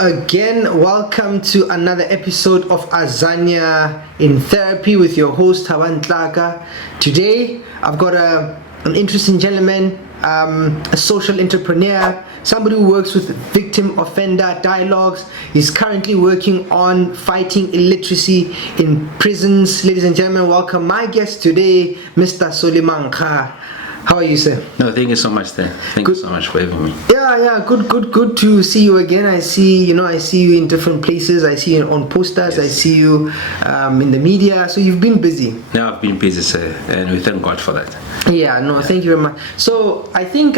again, welcome to another episode of Azania in Therapy with your host Thabang Tlaka. Today I've got an interesting gentleman, a social entrepreneur, somebody who works with victim-offender dialogues. He's currently working on fighting illiteracy in prisons. Ladies and gentlemen, welcome my guest today, Mr. Mankga. How are you, sir? No, thank you so much, sir. Thank you so much for having me. Yeah, good to see you again. I see you in different places. I see you on posters. Yes. I see you in the media. So you've been busy. Yeah, I've been busy, sir, and we thank God for that. Yeah, thank you very much. So I think,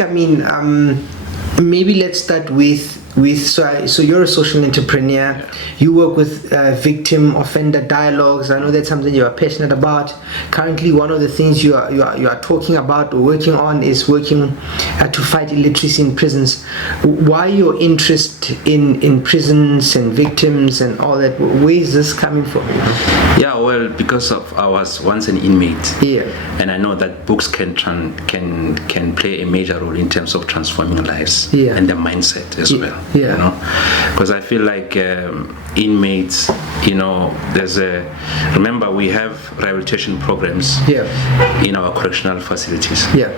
maybe let's start with so you're a social entrepreneur. Yeah. You work with victim offender dialogues. I know that's something you are passionate about. Currently, one of the things you are talking about or working on is working to fight illiteracy in prisons. Why your interest in prisons and victims and all that? Where is this coming from? Yeah, well, because I was once an inmate. Yeah. And I know that books can play a major role in terms of transforming lives. Yeah. And the mindset as well. Yeah. Because I feel like inmates, remember we have rehabilitation programs. Yeah. In our correctional facilities. Yeah.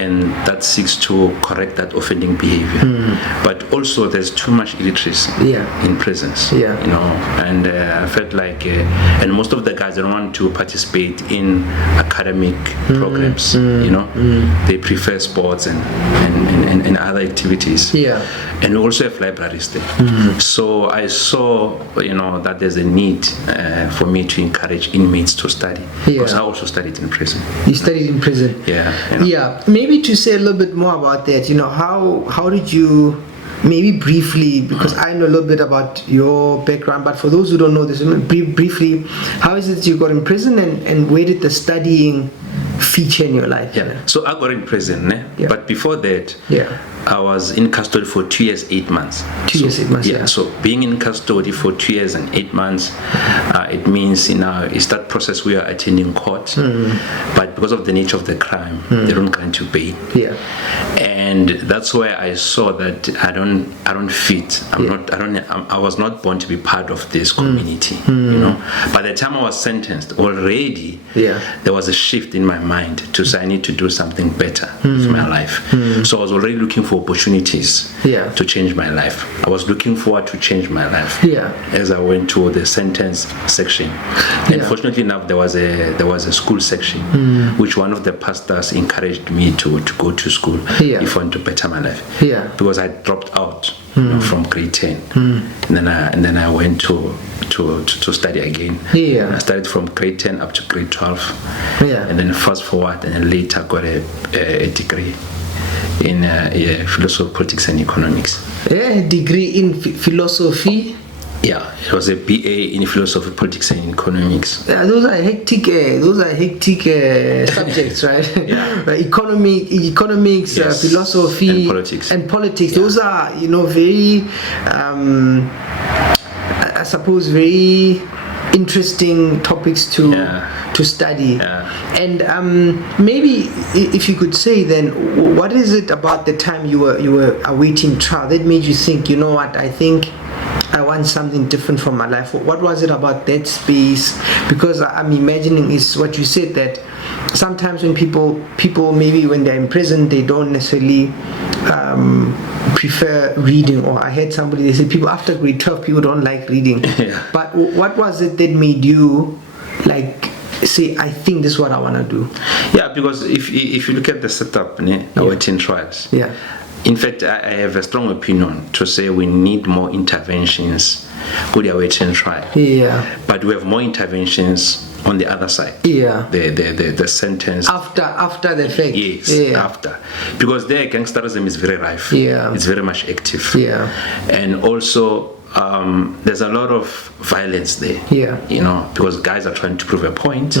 And that seeks to correct that offending behavior. But also there's too much illiteracy. Yeah. In prisons. Yeah. And I felt like, and most of the guys don't want to participate in academic programs. They prefer sports and other activities. Yeah. And we also have libraries there. So I saw, that there's a need for me to encourage inmates to study. Because I also studied in prison. You studied in prison? Yeah. Yeah. Maybe to say a little bit more about that, how did you, maybe briefly, because I know a little bit about your background, but for those who don't know this, briefly, how is it that you got in prison and where did the studying feature in your life? Yeah. So I got in prison, but before that, I was in custody for 2 years, 8 months. 2 years, 8 months. Yeah. So being in custody for 2 years and 8 months, it means it's that process we are attending court, but because of the nature of the crime, they don't grant you bail. Yeah. And that's where I saw that I don't fit. I was not born to be part of this community. By the time I was sentenced, already there was a shift in my mind to say I need to do something better with my life. So I was already looking for opportunities to change my life. I was looking forward to change my life as I went to the sentence section. And fortunately enough, there was a school section, which one of the pastors encouraged me to go to school if I want to better my life. Because I dropped out from grade 10, and then I went to study again. I started from grade 10 up to grade 12, and then fast forward, and then later got a degree in philosophy, politics, and economics. A degree in philosophy. Yeah, it was a BA in philosophy, politics, and economics. Yeah, those are hectic subjects, right? Yeah. Economics, philosophy, and politics. Those are, very, I suppose, very interesting topics to study. And maybe if you could say then, what is it about the time you were awaiting trial that made you think, I think I want something different from my life? What was it about that space? Because I'm imagining is what you said, that sometimes when people maybe when they're in prison, they don't necessarily prefer reading. Or I heard somebody, they said people after grade 12, people don't like reading. But what was it that made you say, I think this is what I want to do? Yeah, because if you look at the setup, our teen trials. Yeah. In fact, I have a strong opinion to say we need more interventions with the awaiting trial. Yeah. But we have more interventions on the other side. Yeah. The sentence. After the fact. Yes. Yeah. After. Because there gangsterism is very rife. Yeah. It's very much active. Yeah. And also there's a lot of violence there. Yeah. Because guys are trying to prove a point.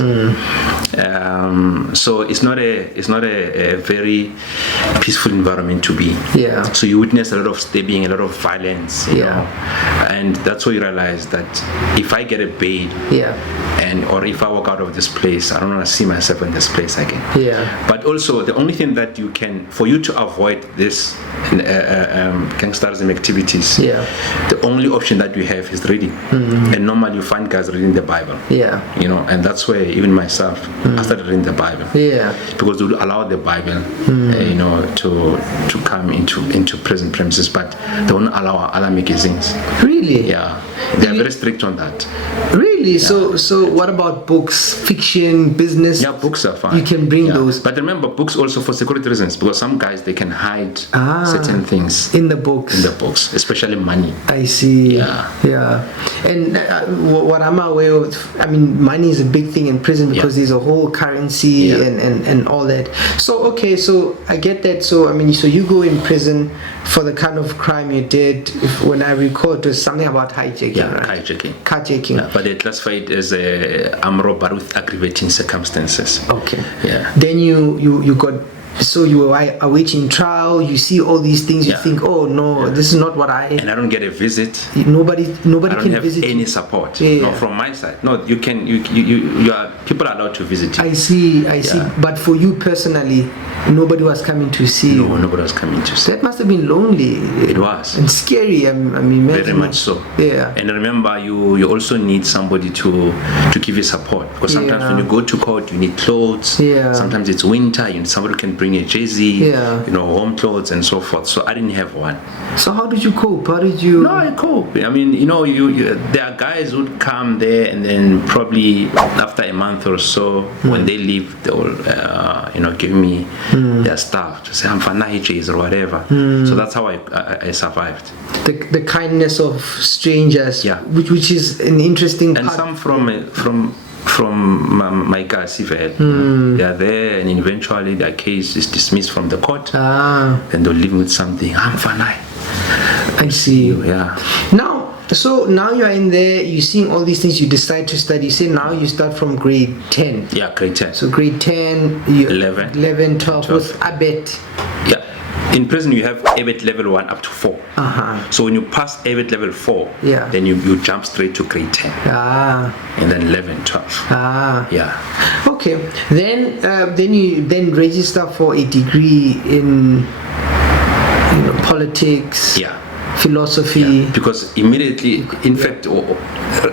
So it's not a very peaceful environment to be. Yeah. So you witness a lot of stabbing, a lot of violence. You know? And that's why you realize that if I get a bail, and or if I walk out of this place, I don't want to see myself in this place again. Yeah. But also, the only thing that you can, for you to avoid this gangsterism activities, the only option that you have is reading. And normally you find guys reading the Bible. Yeah. You know, and that's where even myself, I started reading the Bible. Yeah. Because they would allow the Bible, you know, to come into prison premises, but they won't allow other magazines. Really? Yeah. They are very strict on that. Really? Yeah. So what about books, fiction, business? Yeah, books are fine. You can bring those. But remember, books also for security reasons, because some guys, they can hide certain things in the books. In the books, especially money. I see. Yeah. Yeah. And what I'm aware of, I mean, money is a big thing in prison because there's a whole currency and all that. So, okay, so I get that. So, I mean, so you go in prison for the kind of crime you did. When I recall, it was something about hijacking. Yeah, right? hijacking. Yeah, but they classify it as a armed robbery with aggravating circumstances. Okay. Yeah. Then you got. So you were awaiting trial, you see all these things, you think, oh no, this is not what and I don't get a visit. Nobody I don't can have visit any you. support. Yeah. Not from my side. No, you can. You are, people are allowed to visit you. I see. But for you personally, nobody was coming to see you. No, nobody was coming to see. That must have been lonely. It was. And scary. I mean, very much so. Yeah. And remember, you also need somebody to give you support, because sometimes when you go to court, you need clothes. Yeah. Sometimes it's winter. You need somebody who can bring a jersey. Yeah. You know, home clothes and so forth. So I didn't have one. So how did you cope? How did you? No, I cope. I mean, you know, you there are guys who'd come there, and then probably after a month or so, when they leave, they will, you know, give me their stuff to say I'm fanatic or whatever. So that's how I survived. The kindness of strangers. Yeah. Which is an interesting. And part. some from Mankga civil. They are there, and eventually their case is dismissed from the court. And they'll leave with something. I'm fine. I see. Yeah. So now you are in there, you're seeing all these things, you decide to study. You say now you start from grade 10. Yeah, grade 10. So grade 10, 11, 12 with ABET. Yeah. In prison, you have ABET level 1 up to 4. So when you pass ABET level 4, then you jump straight to grade 10. And then 11, 12. Yeah. Okay. Then you register for a degree in politics. Yeah. Philosophy. Yeah, because immediately, in fact,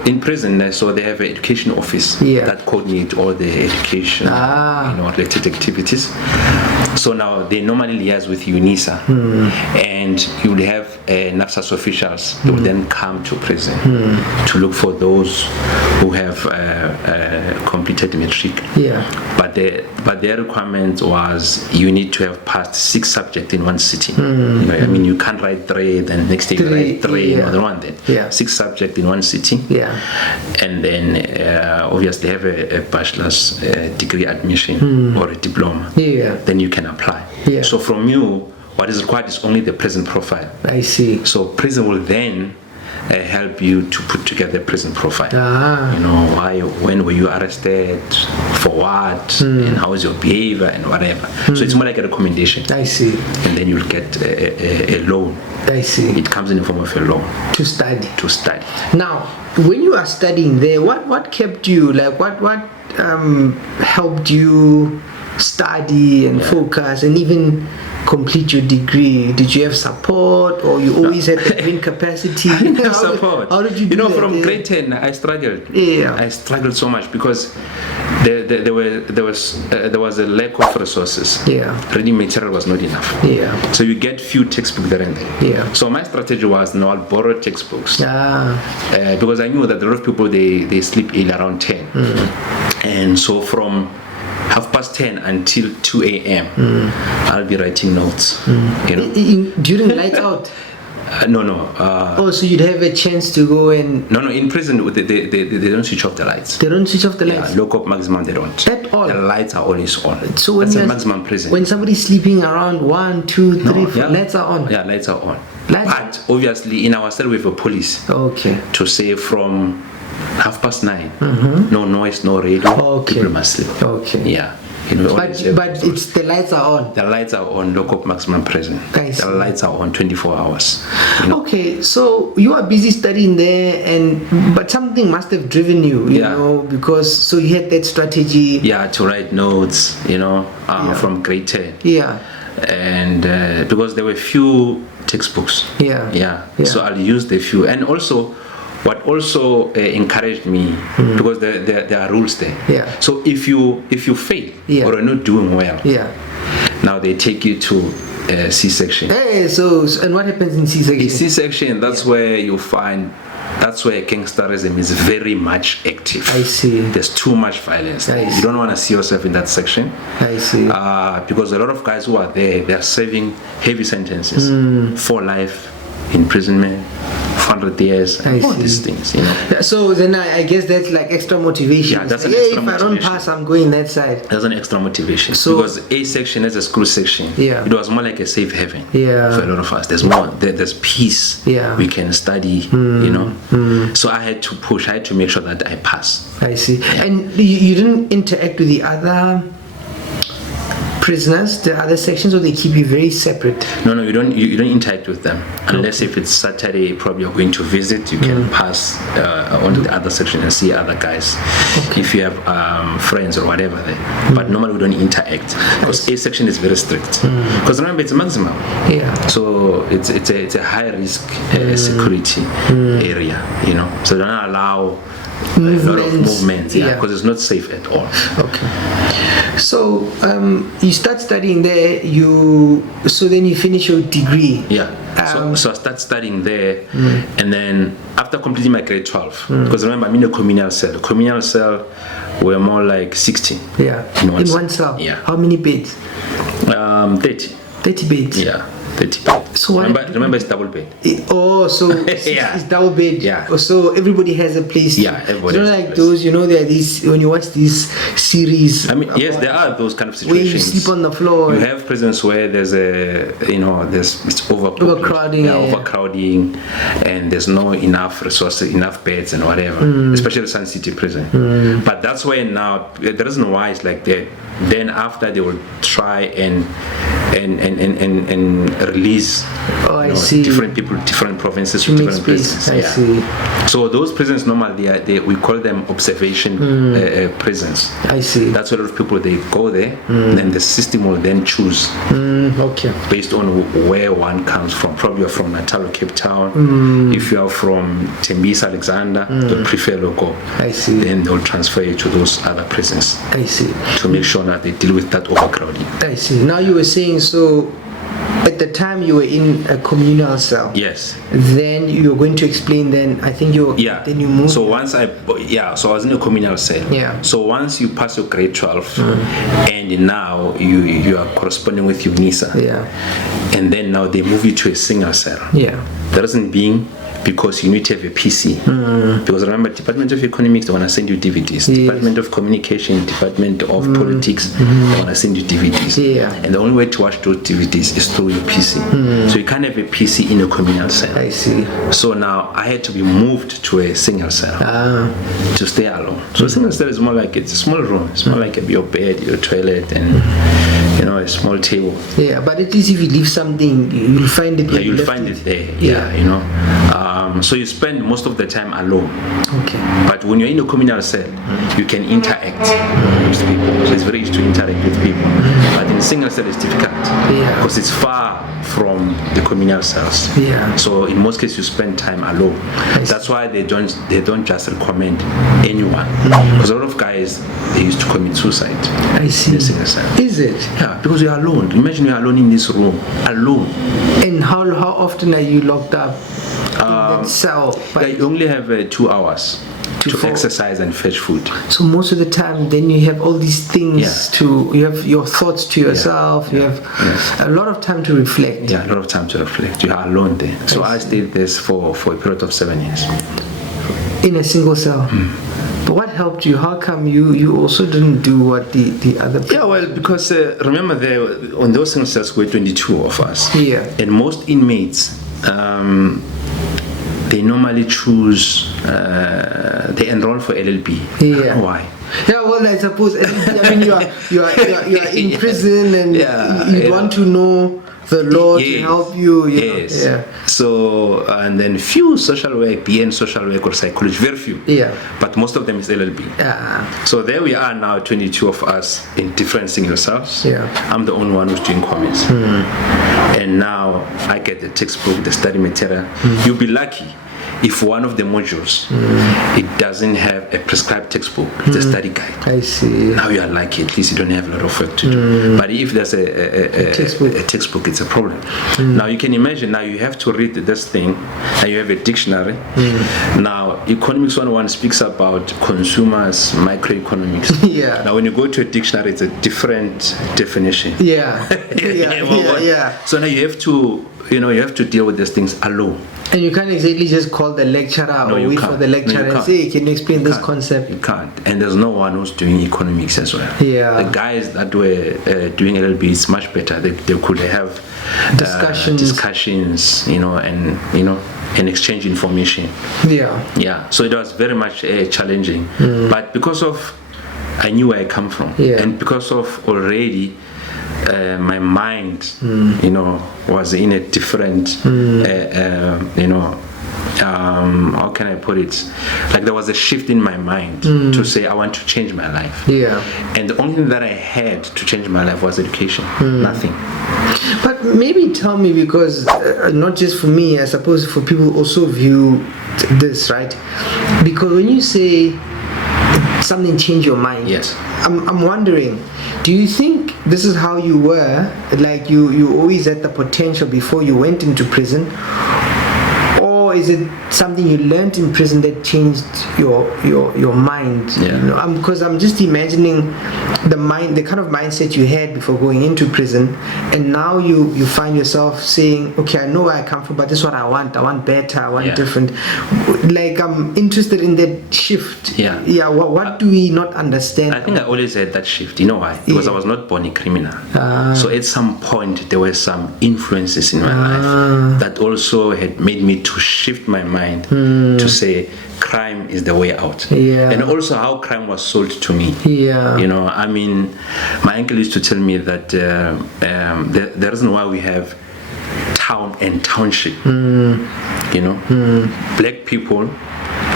in prison, so they have an education office that coordinate all the education, related activities. So now they normally liaise with UNISA, and you will have NAFSAS officials who will then come to prison to look for those who have completed matric. But their requirement was you need to have passed 6 subjects in one sitting. I mean, you can't write 3, then next day you write 3, another one then. 6 subjects in one sitting. And then obviously have a bachelor's degree admission or a diploma. Then you can apply. So from you, what is required is only the prison profile. I see. So prison will then help you to put together a prison profile. You know, when were you arrested, for what, and how is your behavior and whatever. So it's more like a recommendation. I see. And then you'll get a loan. I see. It comes in the form of a loan. To study. Now, when you are studying there, what kept you, like what helped you study and focus and even complete your degree? Did you have support, or you always had the brain capacity? I didn't have support. How did you do that? From grade 10, I struggled. I struggled so much because there was a lack of resources. Reading material was not enough. So you get few textbooks there and there. So my strategy was, I'll borrow textbooks. Because I knew that a lot of people they sleep in around 10. And so from 10:30 until 2 a.m. I'll be writing notes. During lights out? No. So you'd have a chance to go and... No, in prison, they don't switch off the lights. They don't switch off the lights? Lock-up maximum, they don't. At all? The lights are always on. So that's a maximum prison. When somebody's sleeping around 1, 2, 3, 4, lights are on? Yeah, lights are on. But obviously, in our cell, we have a police. To say from 9:30, no noise, no radio, people must sleep. But it's the lights are on. The lights are on, lock-up maximum prison. The lights are on 24 hours. Okay, so you are busy studying there, but something must have driven you, you know, because so you had that strategy. Yeah, to write notes, from grade 10. Yeah. And because there were few textbooks. Yeah. So I'll use the few, and also. What also encouraged me, because there are rules there. Yeah. So if you fail or are not doing well, now they take you to C-section. Hey, so and what happens in C-section? In C-section, that's where you find. That's where gangsterism is very much active. I see. There's too much violence. You don't want to see yourself in that section. I see. Because a lot of guys who are there, they're serving heavy sentences for life imprisonment. 100 years, all these things, So then I guess that's like extra motivation. Yeah, that's an extra motivation. If I don't pass, I'm going that side. That's an extra motivation. So, because A section is a school section. Yeah. It was more like a safe haven for a lot of us. There's more. There's peace. Yeah. We can study. So I had to push. I had to make sure that I pass. I see. And you didn't interact with the other prisoners, the other sections, or they keep you very separate? No, you don't interact with them unless if it's Saturday, probably you're going to visit, you can pass on to the other section and see other guys if you have friends or whatever there. But normally we don't interact because A section is very strict, because remember it's maximum, so it's a high risk security area, so they don't allow a lot of movements, because it's not safe at all. Okay. So you start studying there. So then you finish your degree. Yeah. So I start studying there, and then after completing my grade 12, because remember I'm in a communal cell. The communal cell were more like 16. Yeah. In one cell. Yeah. How many beds? 30. 30 beds. Yeah. 30 bed. So remember it's double bed. So it's double bed. Yeah. So everybody has a place. Yeah, everybody. It's not like those, there are these, when you watch these series. I mean, yes, there are those kind of situations. Where you sleep on the floor. You have prisons where there's it's overcrowding. Overcrowding, and there's no enough resources, enough beds and whatever. Especially Sun City Prison. But that's why now the reason why it's like that. Then after they will try and release different people, different provinces to different prisons. I see. So those prisons normally we call them observation prisons. I see. That's where a lot of people they go there, then the system will then choose based on where one comes from. Probably you're from Natal or Cape Town. If you are from Tembisa, Alexander, they'll prefer local. I see. Then they'll transfer you to those other prisons. I see. To make sure that they deal with that overcrowding. I see. Now you were saying, so at the time you were in a communal cell. Yes. Then you're going to explain. Then I think Then you moved. So once so I was in a communal cell. Yeah. So once you pass your grade 12, and now you are corresponding with your NISA. Yeah. And then now they move you to a single cell. Yeah. The reason being, because you need to have a PC. Because remember, Department of Economics, they want to send you DVDs. Yes. Department of Communication, Department of Politics, they want to send you DVDs. Yeah. And the only way to watch those DVDs is through your PC. So you can't have a PC in a communal cell. I see. So now I had to be moved to a single cell to stay alone. So a single cell is more like, it's a small room. It's more like your bed, your toilet, and a small table. Yeah, but at least if you leave something, you'll find it. Yeah, you'll find it there. Yeah. So you spend most of the time alone. Okay. But when you're in a communal cell, you can interact with people. So it's very easy to interact with people. But in a single cell, it's difficult. Yeah. Because it's far from the communal cells. Yeah. So in most cases, you spend time alone. That's why they don't just recommend anyone. Because a lot of guys, they used to commit suicide. I see. In a single cell. Is it? Yeah, because you're alone. Imagine you're alone in this room, alone. And how often are you locked up in that cell? You only have 2 hours to exercise and fetch food. So most of the time, then you have all these things you have your thoughts to yourself. You have a lot of time to reflect. Yeah, a lot of time to reflect. You are alone there. So I stayed there for a period of 7 years. In a single cell. But what helped you? How come you also didn't do what the other people? Yeah, well, because remember on those single cells were 22 of us. Yeah. And most inmates, they normally choose, they enroll for LLB. I don't know why. Yeah, well, I suppose I mean you are in prison and you want to know the law to help you. Yes. Yeah. So and then few social work, BN social work or psychology, very few. Yeah. But most of them is LLB. Yeah. So there we are now, 22 of us in different single cells. Yeah. I'm the only one who's doing comments. And now I get the textbook, the study material. You'll be lucky if one of the modules it doesn't have a prescribed textbook, it's a study guide. I see. Now you are lucky, at least you don't have a lot of work to do. But if there's a textbook, it's a problem. Now you can imagine, now you have to read this thing, and you have a dictionary. Now Economics 101 speaks about consumers, microeconomics. Yeah. Now when you go to a dictionary, it's a different definition. Yeah. So now you have to, you have to deal with these things alone. And you can't exactly just call the lecturer or wait for the lecturer and say, can you explain this concept? You can't. And there's no one who's doing economics as well. Yeah. The guys that were doing LLB is much better. They could have discussions, and exchange information. Yeah. So it was very much challenging. But because of, I knew where I come from. And because of already my mind, was in a different, how can I put it? Like there was a shift in my mind to say I want to change my life. Yeah. And the only thing that I had to change my life was education. Nothing. But maybe tell me, because not just for me, I suppose for people who also view this, right? Because when you say something changed your mind, yes, I'm wondering, do you think this is how you were, like you always had the potential before you went into prison, or is it something you learned in prison that changed your mind? Because I'm just imagining the kind of mindset you had before going into prison, and now you find yourself saying, okay, I know where I come from, but this is what I want better, I want different. Like, I'm interested in that shift. What do we not understand? I think I always had that shift. You know why? Because I was not born a criminal. So at some point there were some influences in my life that also had made me to shift my mind to say crime is the way out. And also how crime was sold to me. I mean, my uncle used to tell me that the reason why we have town and township, black people,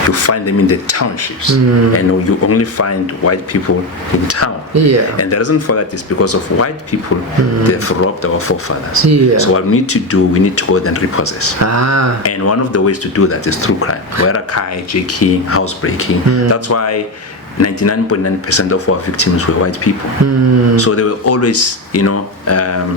you find them in the townships, and you only find white people in town. And the reason for that is because of white people, they've robbed our forefathers. So what we need to do, we need to go and repossess. And one of the ways to do that is through crime, whether hijacking, housebreaking. That's why 99.9% of our victims were white people. So they were always, so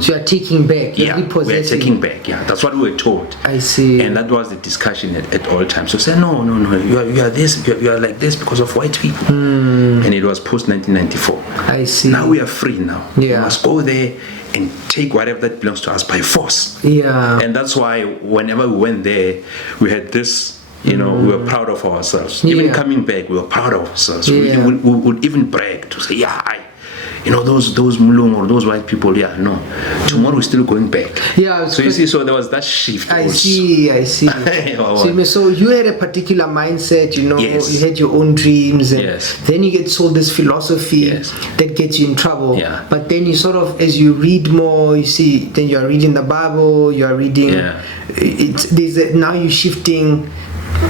you're taking back, you're repossessing. We're taking back, that's what we were taught. I see. And that was the discussion at all times. So say, no, you are this, you are like this because of white people. And it was post 1994. I see. Now we are free now. We must go there and take whatever that belongs to us by force. And that's why whenever we went there, we had this, we were proud of ourselves. Even coming back, we were proud of ourselves. We would even brag to say, those Mulung or those white people, tomorrow we're still going back. So you see, so there was that shift. I see. So you had a particular mindset, you had your own dreams, and then you get sold this philosophy that gets you in trouble. But then you sort of, as you read more, you see, then you are reading the Bible, you are reading, now you're shifting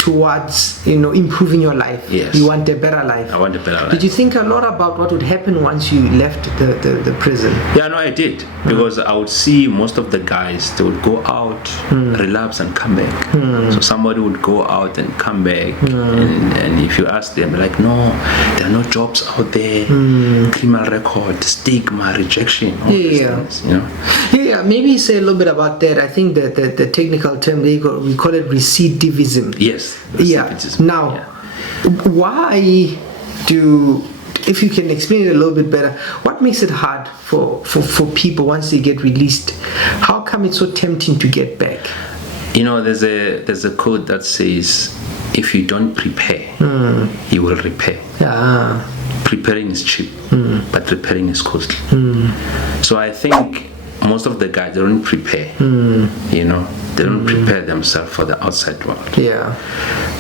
towards improving your life. You want a better life. I want a better life. Did you think a lot about what would happen once you left the prison? I did, because I would see most of the guys, they would go out, relapse and come back. So somebody would go out and come back, and if you ask them, like, no, there are no jobs out there, criminal record, stigma, rejection, all these things, Maybe say a little bit about that. I think that the technical term, we call it recidivism. Now, why if you can explain it a little bit better, what makes it hard for people once they get released? How come it's so tempting to get back? There's a quote that says, if you don't prepare, you will repair. Preparing is cheap, but repairing is costly. So I think most of the guys, they don't prepare. You know, they don't prepare themselves for the outside world. Yeah.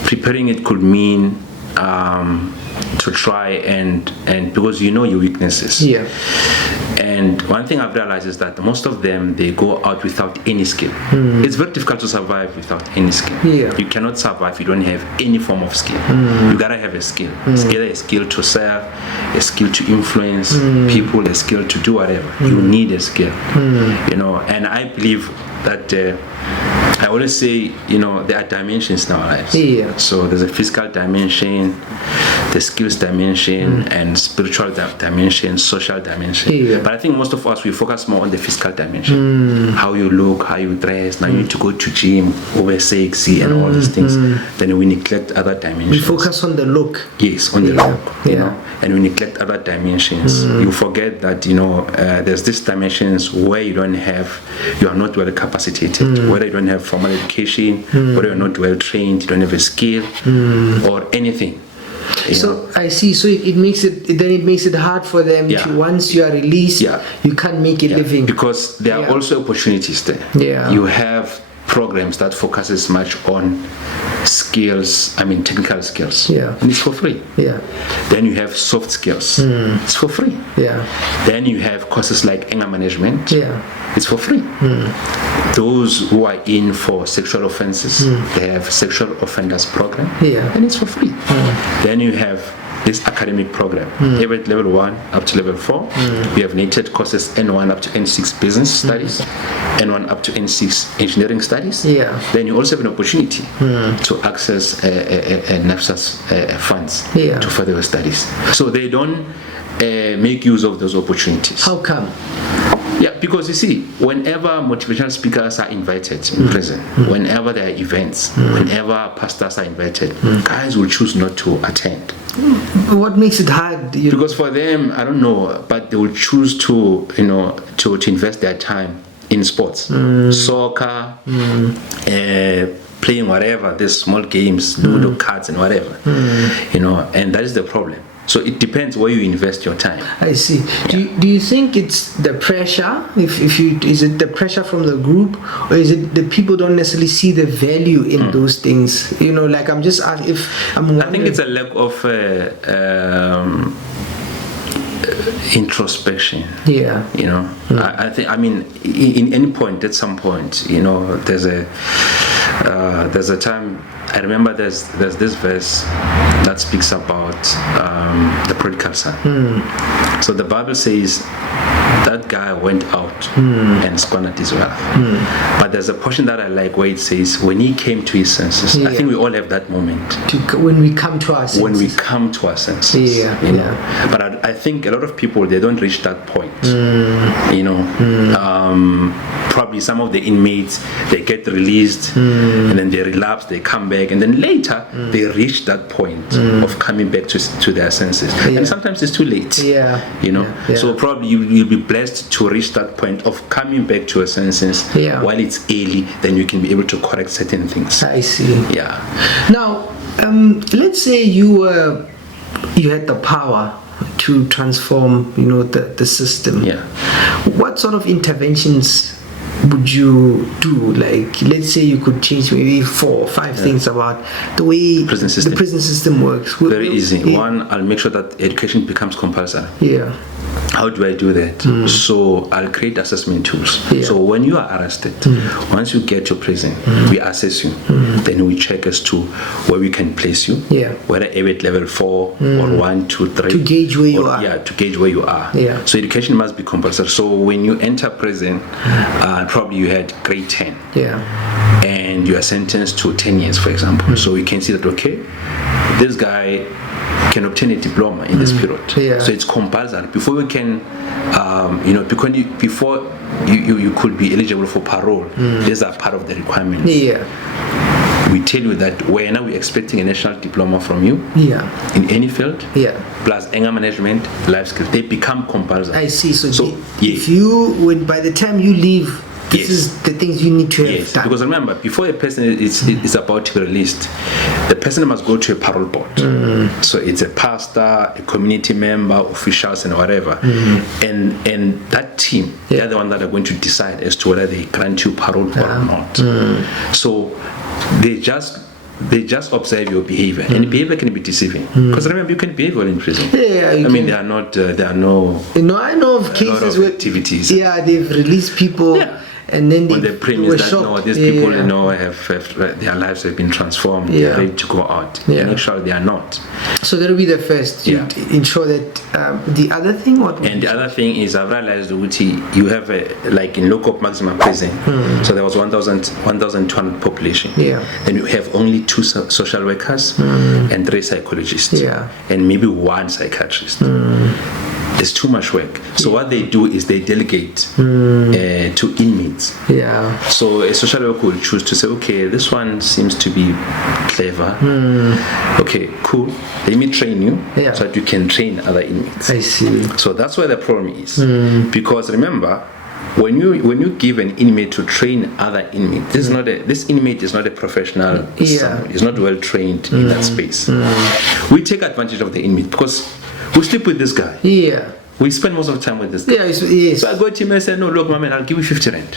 Preparing it could mean to try and because you know your weaknesses. Yeah. And one thing I've realized is that most of them, they go out without any skill. It's very difficult to survive without any skill. Yeah. You cannot survive if you don't have any form of skill. You gotta have a skill. It's either a skill to serve, a skill to influence people, a skill to do whatever. You need a skill. You know, and I believe that I always say, you know, there are dimensions in our lives. Yeah. So there's a physical dimension, the skills dimension, and spiritual dimension, social dimension. Yeah. But I think most of us, we focus more on the physical dimension. How you look, how you dress. Now you need to go to gym, over sexy, and all these things. Then we neglect other dimensions. We focus on the look. Yes, on the look, you know, and we neglect other dimensions. You forget that, you know, there's these dimensions where you are not well capacitated, whether you don't have formal education, whether you're not well trained, you don't have a skill or anything. So I see. So it makes it hard for them to, once you are released, you can't make a living, because there are also opportunities there. Yeah. You have programs that focuses much on skills, technical skills. Yeah. And it's for free. Yeah. Then you have soft skills. It's for free. Yeah. Then you have courses like anger management. Yeah. It's for free. Those who are in for sexual offenses, they have sexual offenders program. Yeah. And it's for free. Then you have this academic program, every level 1 up to level 4. We have nated courses N1 up to N6 business studies, N1 up to N6 engineering studies. Yeah. Then you also have an opportunity to access NAFSA's funds to further your studies. So they don't make use of those opportunities. How come? Yeah, because you see, whenever motivational speakers are invited in prison, whenever there are events, whenever pastors are invited, guys will choose not to attend. What makes it hard? Because for them, I don't know, but they will choose to, to invest their time in sports, soccer, playing whatever, these small games, Ludo, cards, and whatever, and that is the problem. So it depends where you invest your time. I see. Do you think it's the pressure? Is it the pressure from the group, or is it the people don't necessarily see the value in those things? Like I'm just asking if I'm wondering. I think it's a lack of introspection. Yeah. I think. In any point, at some point, there's a time. I remember there's this verse that speaks about the prodigal son. So the Bible says that guy went out and squandered his wealth. But there's a portion that I like where it says when he came to his senses. I think we all have that moment. When we come to our senses. When we come to our senses. Yeah. But I think a lot of people, they don't reach that point. Probably some of the inmates, they get released and then they relapse, they come back, and then later they reach that point of coming back to their senses. And sometimes it's too late. So probably you'll be blessed to reach that point of coming back to your senses while it's early, then you can be able to correct certain things. I see. Yeah. Now, let's say you had the power to transform, the system. Yeah. What sort of interventions would you do? Like, let's say you could change maybe 4 or 5 things about the way the prison system works. Very easy. One, I'll make sure that education becomes compulsory. Yeah. How do I do that? So I'll create assessment tools. So when you are arrested, once you get to prison, we assess you. Then we check as to where we can place you. Whether at level 4 or 1, 2, 3. To gauge where you are. Yeah, to gauge where you are. Yeah. So education must be compulsory. So when you enter prison, probably you had grade 10. Yeah. And you are sentenced to 10 years, for example. So we can see that, okay, this guy can obtain a diploma in this period. So it's compulsory. Before we can, before you could be eligible for parole, these are part of the requirements. We tell you that we're expecting a national diploma from you in any field, plus anger management, life skills. They become compulsory. I see. So if by the time you leave This is the things you need to have done. Because remember, before a person is about to be released, the person must go to a parole board. So it's a pastor, a community member, officials, and whatever. And that team, they're the ones that are going to decide as to whether they grant you parole or not. So they just observe your behavior, and behavior can be deceiving. Because remember, you can behave well in prison. I mean, there are no. I know of cases where activities. They've released people. And then when the premise that these people have their lives have been transformed, they're ready to go out. And actually they are not. So that'll be the first to ensure that the other thing. The other thing is, I've realized you have like in local maximum prison. So there was 1,200 population. Then you have only 2 social workers and 3 psychologists. And maybe 1 psychiatrist. It's too much work. So what they do is they delegate to inmates. So a social worker will choose to say, okay, this one seems to be clever. Okay, cool. Let me train you so that you can train other inmates. I see. So that's where the problem is. Because remember, when you give an inmate to train other inmates, this inmate is not a professional. He's not well trained in that space. We take advantage of the inmate because we sleep with this guy. We spend most of the time with this guy. So I go to him and say, no, look, my man, I'll give you 50 rand.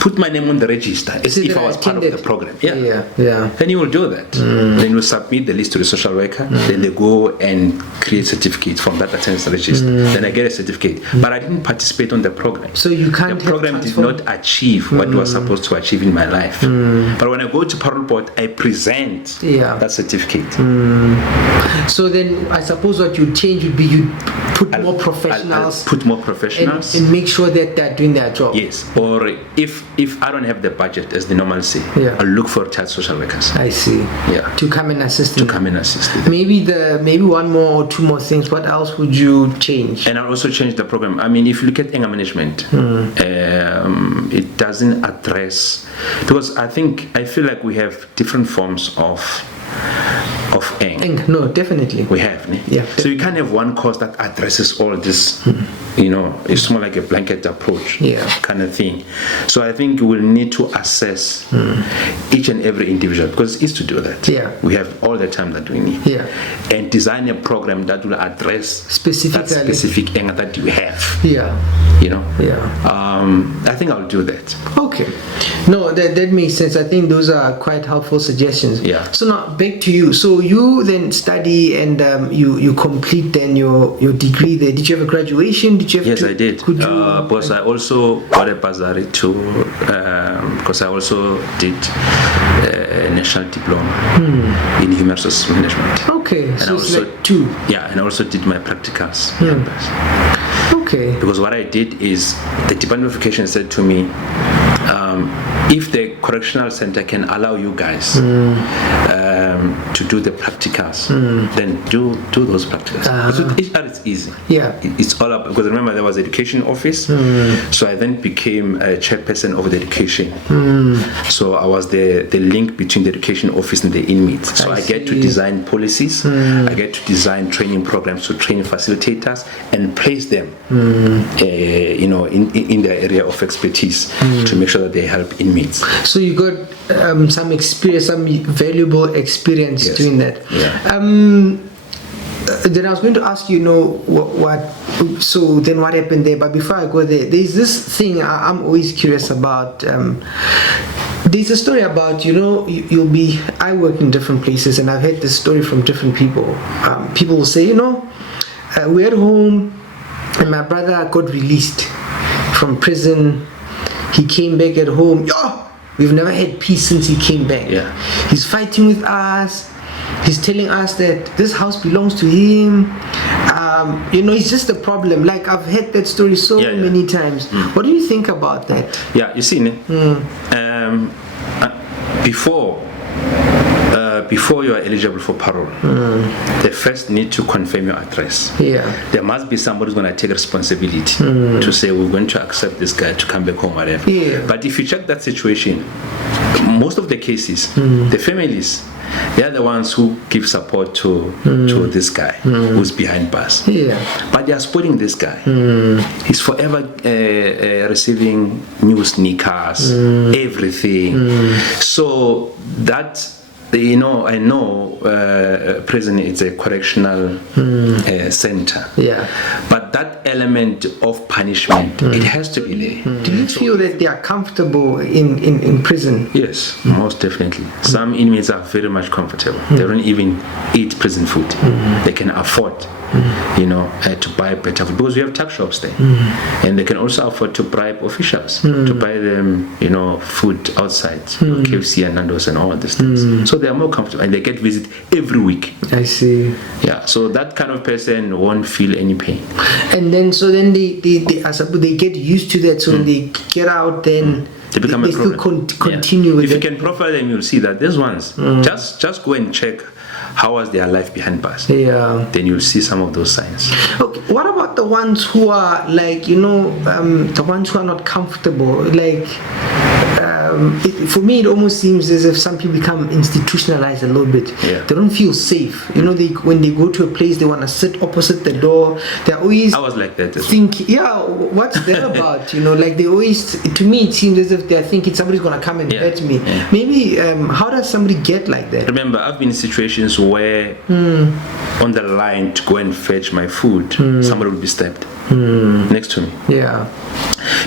Put my name on the register as if I was part of the program. Then he will do that. Then you submit the list to the social worker. Then they go and create certificates from that attendance register. Then I get a certificate. But I didn't participate on the program. So you can't. The program did not achieve what it was supposed to achieve in my life. But when I go to parole board, I present that certificate. So then I suppose what you change would be you put more professionals. I'll put more professionals and make sure that they're doing their job. Yes. Or if I don't have the budget, as they normally say, I'll look for child social workers. I see. To come and assist. Maybe 1 more or 2 more things. What else would you change? And I'll also change the program. I mean, if you look at anger management, it doesn't address, because I feel like we have different forms of anger. No, definitely. We have. So you can't have one course that addresses all this. It's more like a blanket approach kind of thing. So I think we'll need to assess each and every individual, because it's easy to do that. We have all the time that we need. And design a program that will address that specific anger that you have. I think I'll do that. Okay. No, that makes sense. I think those are quite helpful suggestions. So now back to you. So you then study and you complete then your degree there. Did you have a graduation? Yes, I did. Because I also got a bursary too. Because I also did a national diploma in human resources management. Okay, and so I also, it's like 2. And I also did my practicals. Okay. Because what I did is the Department of Education said to me, if the correctional center can allow you guys to do the practicals, then do those practicals. Because it's easy. It's all up, because remember there was education office, so I then became a chairperson of the education. So I was the link between the education office and the inmates. So I get to design policies, I get to design training programs to train facilitators and place them in their area of expertise to make sure that they help inmates. So you got some experience, some valuable experience doing that. Then I was going to ask you, so then what happened there? But before I go there's this thing I'm always curious about. There's a story about, I work in different places and I've heard this story from different people. People will say, we're at home and my brother got released from prison. He came back at home. We've never had peace since he came back. He's fighting with us. He's telling us that this house belongs to him. It's just a problem. Like, I've heard that story so many times. What do you think about that? You see, before you are eligible for parole, they first need to confirm your address. There must be somebody who's going to take responsibility to say, we're going to accept this guy to come back home, whatever. But if you check that situation, most of the cases, the families they're the ones who give support to this guy who's behind bars. Yeah. But they are spoiling this guy. He's forever receiving new sneakers, everything. So that, I know prison is a correctional center. Yeah. But that element of punishment, it has to be there. Do you feel that they are comfortable in prison? Yes, most definitely. Some inmates are very much comfortable. They don't even eat prison food. They can afford, to buy better food because we have tuck shops there, and they can also afford to bribe officials to buy them, food outside, KFC and Nando's and all these things. So they are more comfortable, and they get visit every week. I see. Yeah. So that kind of person won't feel any pain. And then they get used to that. So when they get out, then they become a problem. Still continue with it. If it. You can profile them, you'll see that these ones just go and check how was their life behind bars. Yeah. Then you'll see some of those signs. Okay. What about the ones who are like, the ones who are not comfortable? Like, for me, it almost seems as if some people become institutionalized a little bit. Yeah. They don't feel safe. When they go to a place, they want to sit opposite the door. They're always. I was like that. What's that about? Like they always. To me, it seems as if they're thinking somebody's gonna come and hurt me. Yeah. Maybe. How does somebody get like that? Remember, I've been in situations where on the line to go and fetch my food, somebody will be stabbed next to me. Yeah.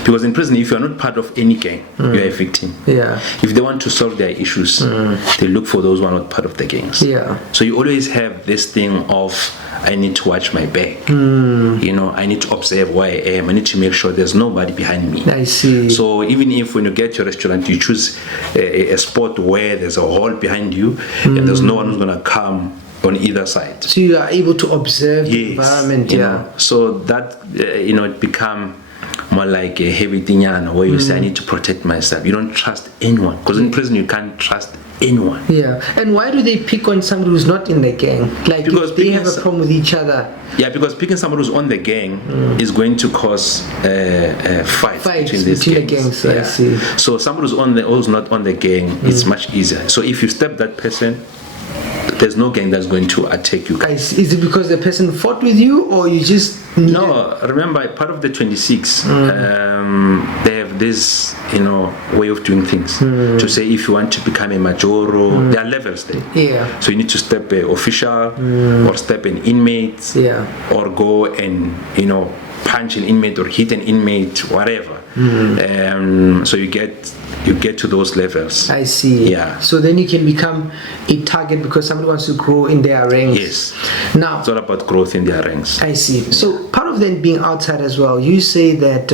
Because in prison, if you are not part of any gang, you are a victim. Yeah. If they want to solve their issues, they look for those who are not part of the gangs. Yeah. So you always have this thing of, I need to watch my back. I need to observe where I am. I need to make sure there's nobody behind me. I see. So even if when you get to a restaurant, you choose a spot where there's a hall behind you and there's no one who's going to come on either side. So you are able to observe the environment. So that, it become more like a heavy thing where you say, I need to protect myself. You don't trust anyone. Because in prison, you can't trust anyone. Yeah. And why do they pick on somebody who's not in the gang? Like, because they have a problem with each other. Yeah, because picking somebody who's on the gang is going to cause fights between these the gangs. I see. So somebody who's not on the gang, it's much easier. So if you step that person, there's no gang that's going to attack you. Is it because the person fought with you, or you just No, remember, part of the 26, they have this, way of doing things. To say if you want to become a majoro, there are levels there. Yeah. So you need to step an official or step an inmate, or go and, punch an inmate or hit an inmate, whatever. So you get to those levels. I see. Yeah. So then you can become a target because somebody wants to grow in their ranks. Yes. Now it's all about growth in their ranks. I see. So part of then being outside as well, you say that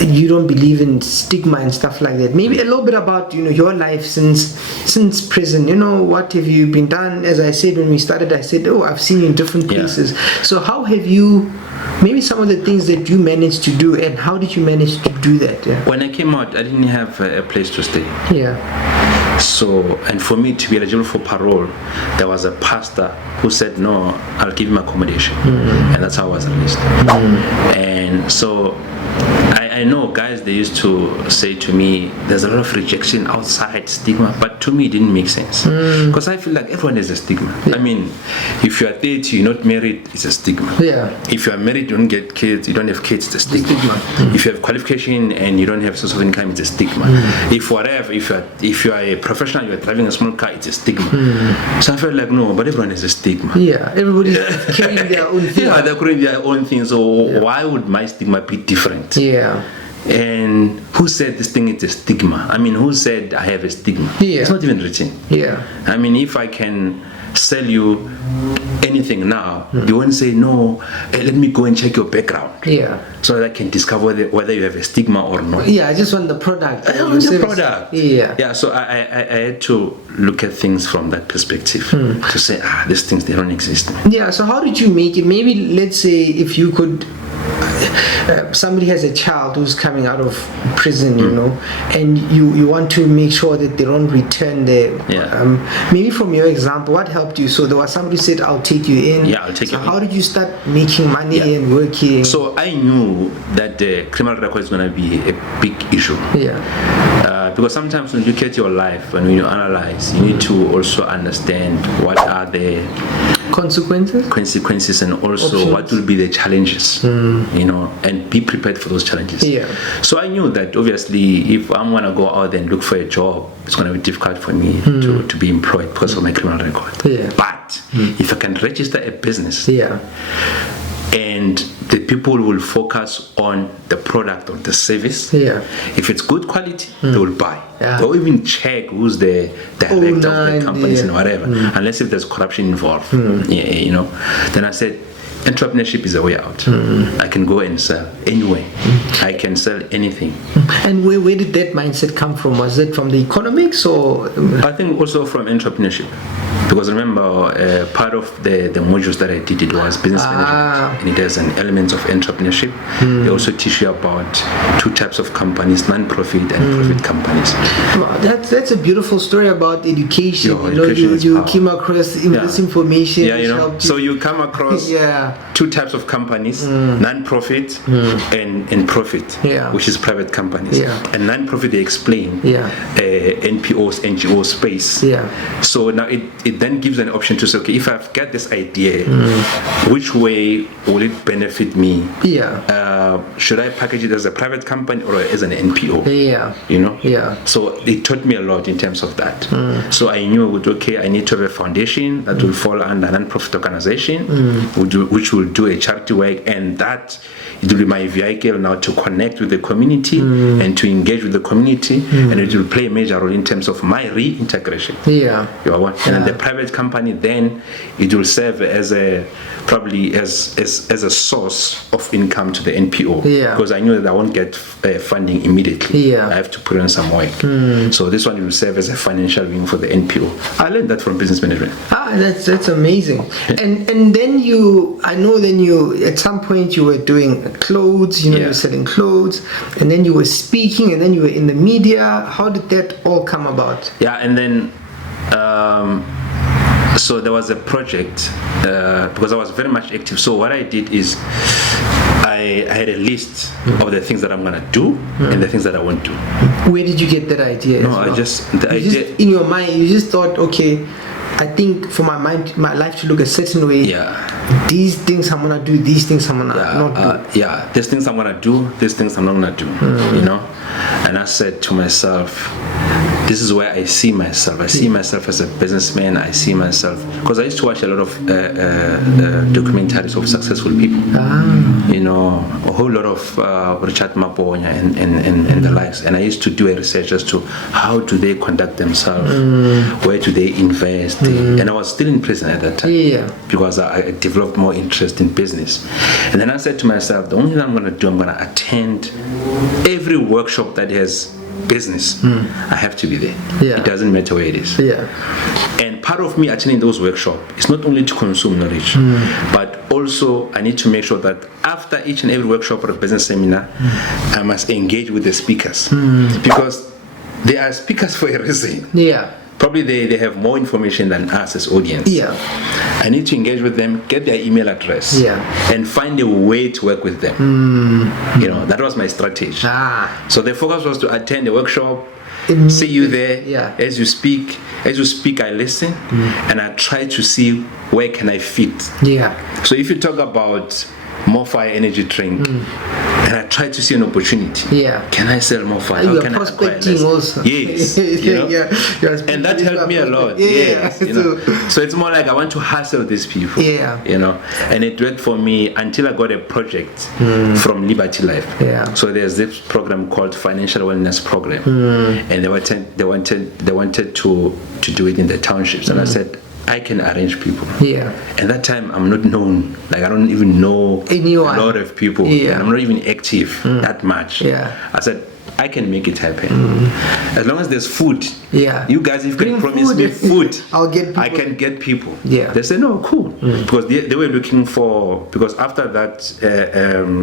you don't believe in stigma and stuff like that. Maybe a little bit about your life since prison. What have you been done? As I said when we started, I said, I've seen you in different places. So how have you? Maybe some of the things that you managed to do, and how did you manage to do that? Yeah. When I came out, I didn't have a place to stay. Yeah. So, and for me to be eligible for parole, there was a pastor who said, no, I'll give him accommodation. And that's how I was released. And so I know guys, they used to say to me, there's a lot of rejection outside, stigma, but to me it didn't make sense. Because I feel like everyone has a stigma. I mean, if you are 30, you're not married, it's a stigma. Yeah. If you are married, you don't get kids, you don't have kids, it's a stigma. If you have qualification and you don't have source of income, it's a stigma. If you are a professional, you are driving a small car, it's a stigma. So I felt like, no, but everyone has a stigma. Yeah, everybody's carrying their own thing. Yeah, they're carrying their own thing, so why would my stigma be different? Yeah. And who said this thing is a stigma? I mean, who said I have a stigma? Yeah. It's not even written. Yeah. I mean, if I can sell you anything now, you won't say, no, let me go and check your background. Yeah. So that I can discover whether you have a stigma or not. Yeah, I just want the product. I want the product. Yeah. Yeah, so I had to look at things from that perspective to say, these things, they don't exist. Yeah, so how did you make it? Maybe let's say if you could somebody has a child who's coming out of prison, you know, and you want to make sure that they don't return there. Maybe from your example, what helped you? So there was somebody who said, I'll take you in. I'll take you in. How did you start making money and working? So I knew that the criminal record is going to be a big issue. Because sometimes when you look at your life and when you analyze, you need to also understand what are the consequences and also options. What will be the challenges, you know, and be prepared for those challenges. So I knew that obviously if I'm going to go out and look for a job, it's going to be difficult for me to be employed because of my criminal record. But if I can register a business and the people will focus on the product or the service. If it's good quality, they will buy. They'll even check who's the director of the companies and whatever, unless if there's corruption involved. You know. Then I said, entrepreneurship is a way out. I can go and sell anyway. I can sell anything. And where did that mindset come from? Was it from the economics or? I think also from entrepreneurship. Because remember, part of the modules that I did, it was business management, and it has an element of entrepreneurship. They also teach you about two types of companies, non-profit and profit companies. Wow, that's a beautiful story about education. You came across this information. You know. So you come across two types of companies, non-profit and profit, which is private companies. And non-profit, they explain NPOs, NGO space. So now it then gives an option to say, okay, if I've got this idea, which way will it benefit me? Should I package it as a private company or as an NPO? You know? So it taught me a lot in terms of that. So I knew, okay, I need to have a foundation that will fall under a non-profit organization, which will do a charity work, and that it will be my vehicle now to connect with the community and to engage with the community, and it will play a major role in terms of my reintegration. And then the private company, then it will serve as probably as a source of income to the NPO, because I knew that I won't get funding immediately. I have to put in some work. So this one will serve as a financial wing for the NPO. I learned that from business management. That's amazing. And then you at some point you were doing clothes, you were selling clothes, and then you were speaking, and then you were in the media. How did that all come about? And then so there was a project because I was very much active. So what I did is I had a list of the things that I'm gonna do and the things that I won't do. Where did you get that idea? In your mind, you just thought, okay, I think for my life to look a certain way, these things I'm gonna do, these things I'm gonna not do. These things I'm gonna do, these things I'm not gonna do. You know, and I said to myself, this is where I see myself. I see myself as a businessman. I see myself, because I used to watch a lot of documentaries of successful people. You know, a whole lot of Richard Maponya and the likes. And I used to do a research as to how do they conduct themselves, where do they invest. And I was still in prison at that time because I developed more interest in business. And then I said to myself, the only thing I'm going to do, I'm going to attend every workshop that has business. I have to be there. It doesn't matter where it is. And part of me attending those workshops is not only to consume knowledge, but also I need to make sure that after each and every workshop or a business seminar, I must engage with the speakers, because they are speakers for a reason. Probably they have more information than us as audience. I need to engage with them, get their email address, and find a way to work with them. You know, that was my strategy. So the focus was to attend the workshop, see you there. As you speak, I listen, and I try to see where can I fit. So if you talk about more fire energy drink, and I try to see an opportunity. Can I sell more fire? How can I acquire less? Also. Yes. And that helped me a lot. You know? So it's more like I want to hustle these people. You know, and it worked for me until I got a project from Liberty Life. So there's this program called Financial Wellness Program, and they wanted to do it in the townships, and I said, I can arrange people. And that time I'm not known, like I don't even know a lot of people, and I'm not even active that much. I said, I can make it happen. As long as there's food. Yeah. You guys, if you can promise food. me food, I'll get people. I can get people. Yeah. They say, no, cool. Because they were looking for, because after that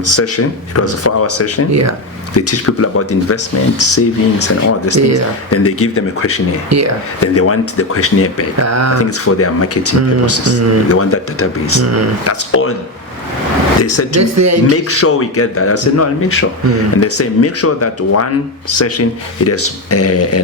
session, it was a 4-hour session. Yeah. They teach people about investment, savings, and all these things. Yeah. Then they give them a questionnaire. Yeah. Then they want the questionnaire back. I think it's for their marketing purposes. They want that database. That's all. They said to me, make sure we get that. I said, no, I'll make sure. And they say, make sure that one session, it has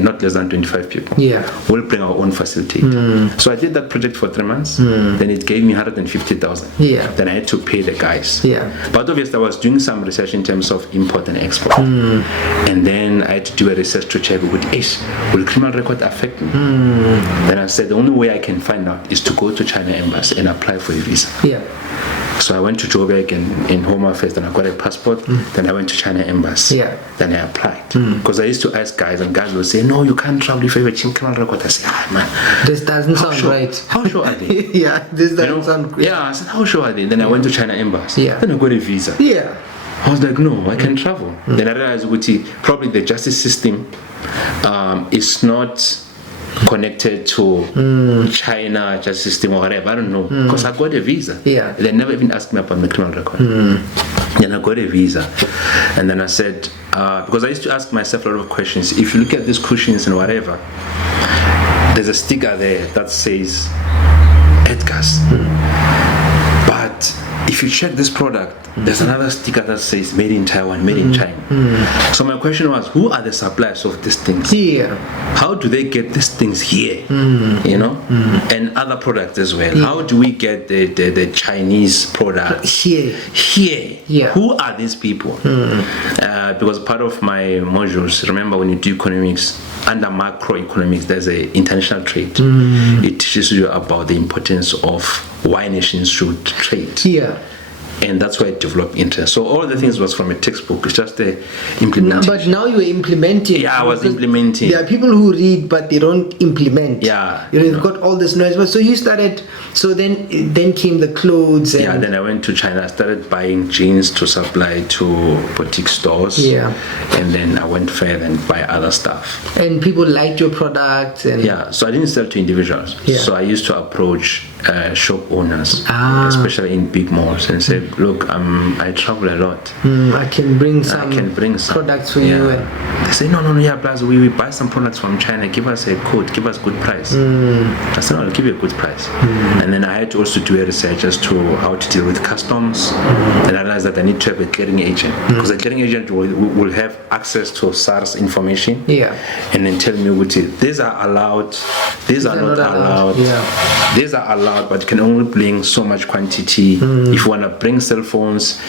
not less than 25 people. Yeah. We'll bring our own facilitator. So I did that project for 3 months. Then it gave me 150,000. Yeah. Then I had to pay the guys. Yeah. But obviously, I was doing some research in terms of import and export. And then I had to do a research to check, will criminal record affect me? Then I said, the only way I can find out is to go to China Embassy and apply for a visa. Yeah. So I went to Joburg in Home Affairs, then I got a passport, then I went to China Embassy, then I applied. Because I used to ask guys, and guys would say, no, you can't travel if you have a criminal record. I said, man, this doesn't sound right. How sure are they? Yeah, this doesn't sound great. Yeah, I said, how sure are they? Then I went to China Embassy, then I got a visa. Yeah. I was like, no, I can travel. Then I realized, probably the justice system is not connected to China justice system or whatever, I don't know, because I got a visa. Yeah. They never even asked me about my criminal record. Then I got a visa, and then I said, because I used to ask myself a lot of questions. If you look at these cushions and whatever, there's a sticker there that says Edgar's. But if you check this product, there's another sticker that says made in Taiwan, made in China. So my question was, who are the suppliers of these things? Yeah. How do they get these things here? You know, and other products as well. How do we get the Chinese products here? Yeah. Who are these people? Because part of my modules, remember when you do economics, under macroeconomics, there's a international trade. It teaches you about the importance of why nations should trade. Yeah. And that's why I developed interest. So all the things was from a textbook. It's just the implementation. But now you were implementing. Yeah, I was implementing. There are people who read but they don't implement. Yeah. You know, you've got all this noise. But so you started. So then came the clothes. And then I went to China. I started buying jeans to supply to boutique stores. Yeah. And then I went further and buy other stuff. And people liked your products. And yeah. So I didn't sell to individuals. Yeah. So I used to approach shop owners, especially in big malls, and say, look, I travel a lot. I can bring some products for you. And they say, no, plus we buy some products from China. Give us a code, give us good price. I said, no, I'll give you a good price. And then I had to also do a research as to how to deal with customs. And I realized that I need to have a clearing agent, because a clearing agent will have access to SARS information. Yeah. And then tell me, these are allowed, these are not allowed. Yeah. These are allowed, but you can only bring so much quantity. If you want to bring cell phones,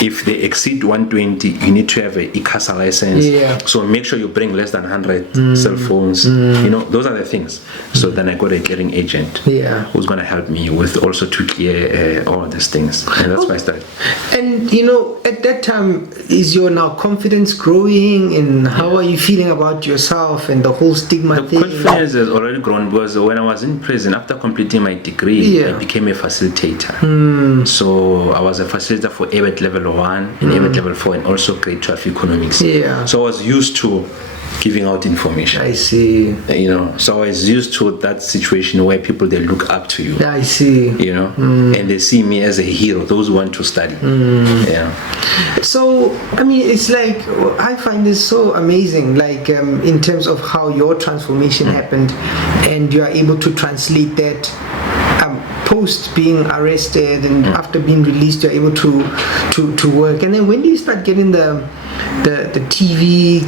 if they exceed 120, you need to have an ICASA license. Yeah. So make sure you bring less than 100 cell phones. You know, those are the things. So then I got a clearing agent who's going to help me with also to clear all these things. And that's why I started. And you know, at that time, is your now confidence growing? And how are you feeling about yourself and the whole stigma thing? The confidence has already grown, because when I was in prison, after completing my degree, I became a facilitator. So I was a facilitator for ABET level 1 and ABET level 4, and also grade 12 economics. So I was used to giving out information. I see. You know, so I was used to that situation where people, they look up to you. I see. You know, and they see me as a hero, those who want to study. So, I mean, it's like, I find this so amazing, like in terms of how your transformation happened, and you are able to translate that post being arrested and after being released, you're able to work. And then when do you start getting the TV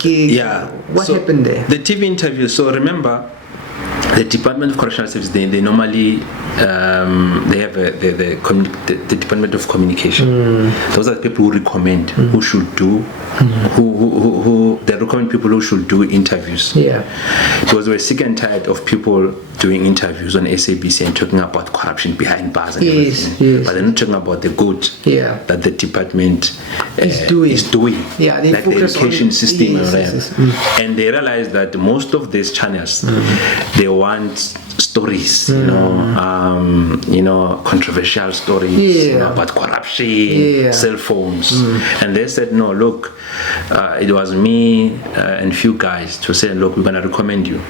gig? What happened there? The TV interview. So remember, the Department of Correctional Services, they normally they have the Department of Communication. Those are the people who recommend who should do, who they recommend people who should do interviews. Because we're sick and tired of people doing interviews on SABC and talking about corruption behind bars and everything. But they're not talking about the good that the department is doing. They like the education system yes. And they realize that most of these channels, they want stories, you know, controversial stories about corruption, cell phones, and they said, no, look, it was me and few guys to say, look, we're gonna recommend you.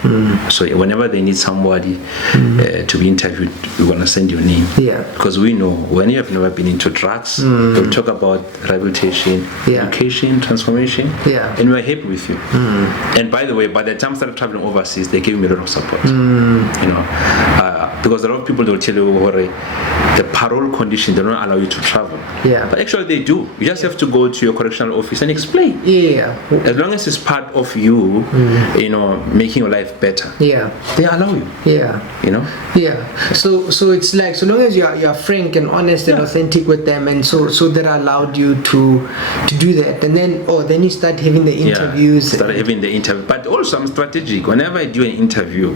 So whenever they need somebody to be interviewed, we're gonna send your name. Because we know when you have never been into drugs, we'll talk about rehabilitation, education, transformation, and we're happy with you. And by the way, by the time I started traveling overseas, they gave me a lot of support. You know, because a lot of people will tell you, the parole condition, they don't allow you to travel. But actually they do. You just have to go to your correctional office and explain. As long as it's part of you, you know, making your life better. They allow you. You know. So it's like, so long as you're frank and honest and authentic with them, and so they're allowed you to do that, and then you start having the interviews. Start having the interview, but also I'm strategic. Whenever I do an interview,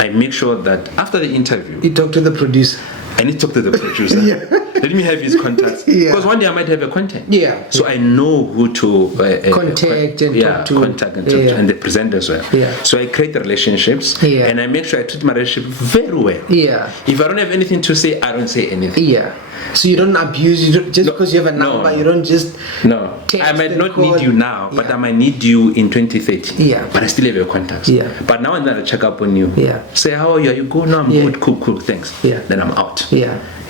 I make sure that after the interview, you talk to the producer. I need to talk to the producer. Let me have his contacts. Because one day I might have a content. So I know who to contact and talk to. And the present as well. So I create relationships and I make sure I treat my relationship very well. If I don't have anything to say, I don't say anything. So you don't abuse, because you have a number, you don't just I might not need you now, but I might need you in 2030. But I still have your contacts. But now and then I check up on you. Say, how are you? Are you good? No, I'm good. Cool, thanks. Then I'm out.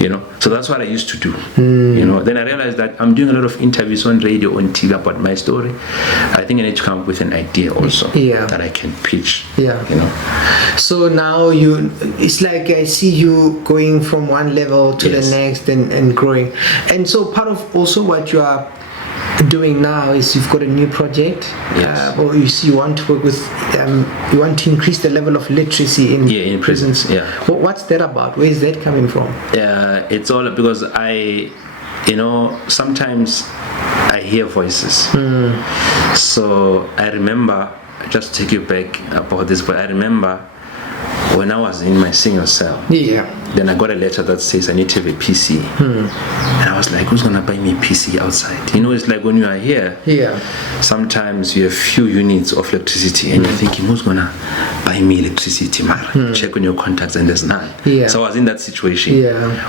You know, so that's what I used to do. You know, then I realized that I'm doing a lot of interviews on radio, on TV about my story. I think I need to come up with an idea also that I can pitch. You know. So now it's like I see you going from one level to the next and growing. And so part of also what you are doing now is you've got a new project, or you want to work with, you want to increase the level of literacy in prisons. What's that about? Where is that coming from? It's all because you know, sometimes I hear voices. So I remember, just to take you back about this, but I remember when I was in my single cell, then I got a letter that says I need to have a PC. And I was like, who's gonna buy me a PC outside? You know, it's like when you are here, sometimes you have few units of electricity and you're thinking, who's gonna buy me electricity? Check on your contacts and there's none. So I was in that situation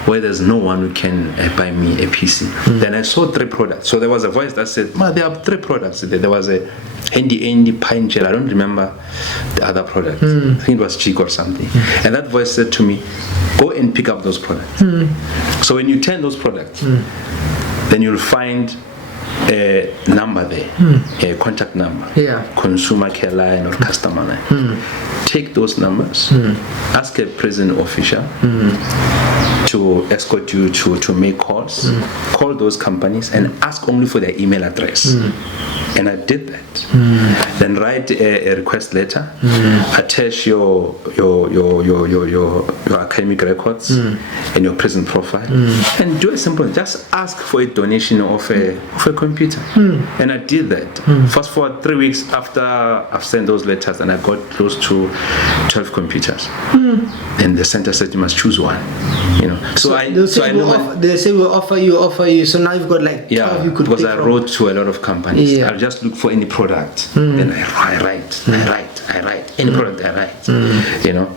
where there's no one who can buy me a PC. Then I saw 3 products. So there was a voice that said, there are 3 products. There was a Handy Pine Gel. I don't remember the other product. I think it was Cheek or something. And that voice said to me, go and pick up those products. So when you turn those products, then you'll find a number there, a contact number, consumer care line or customer line. Take those numbers, ask a prison official to escort you to make calls, call those companies and ask only for their email address. And I did that. Then write a request letter, attach your academic records and your prison profile, and do a simple, just ask for a donation of a computer. And I did that. Fast forward 3 weeks after I've sent those letters, and I got close to 12 computers. And the center said you must choose one. You know, they say we'll offer you. So now you've got like 12 you could because pick I wrote to a lot of companies. I'll just look for any product. Then I write any product I write. You know,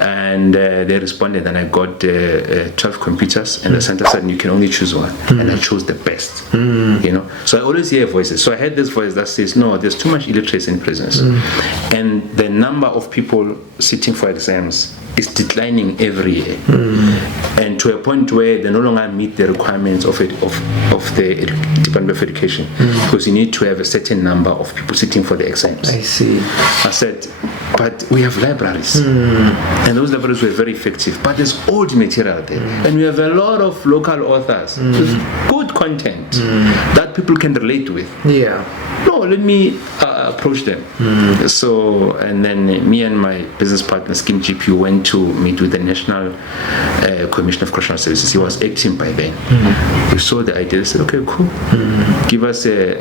and they responded, and I got 12 computers, and the center said you can only choose one, and I chose the best. You know, so I always hear voices. So I heard this voice that says, no, there's too much illiteracy in prisons, and the number of people sitting for exams is declining every year, and to a point where they no longer meet the requirements of the Department of Education, because you need to have a certain number of people sitting for the exams. I see. I said, but we have libraries, and those libraries were very effective, but there's old material there, and we have a lot of local authors with good content that people can relate with. No, let me approach them. So, and then me and my business partner, Skim GP, went to meet with the National Commission of Correctional Services. He was acting by then. We saw the idea. Said, okay, cool. Give us a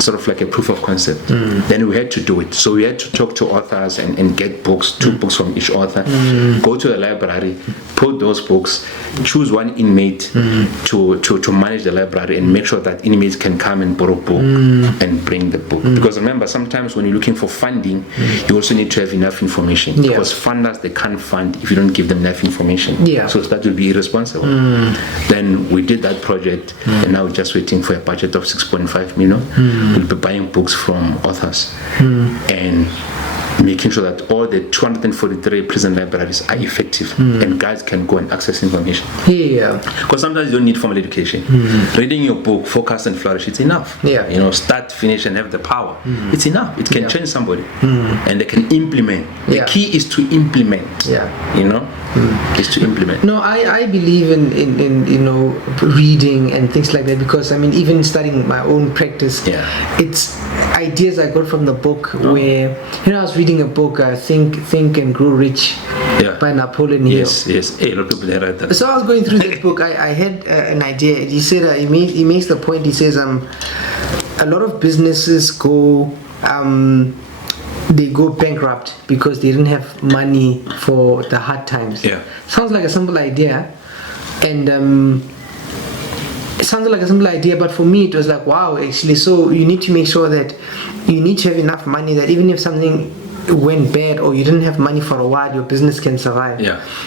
sort of like a proof of concept. Then we had to do it. So we had to talk to authors and get books, 2 books from each author. Go to the library, put those books, choose one inmate to manage the library and make sure that inmates can come and borrow book and bring the book. Because remember, sometimes when you're looking for funding, you also need to have enough information. Because funders, they can't fund if you don't give them enough information. So that will be irresponsible. Then we did that project, and now we're just waiting for a budget of 6.5 million. We'll be buying books from authors and making sure that all the 243 prison libraries are effective and guys can go and access information. Because sometimes you don't need formal education. Reading your book, Focus and Flourish, it's enough. Start, finish, and have the power. It's enough. It can change somebody, and they can implement. The key is to implement. Is to implement. No, I believe in reading and things like that, because I mean, even studying my own practice, it's ideas I got from the book. Where I was reading a book, Think and Grow Rich, by Napoleon Hill. Yes. Hey, a lot of people read that. So I was going through that book. I had an idea. He said he makes the point. He says a lot of businesses go bankrupt because they didn't have money for the hard times. Sounds like a simple idea, and it sounds like a simple idea, but for me it was like, wow, actually. So you need to make sure that you need to have enough money that even if something went bad or you didn't have money for a while, your business can survive.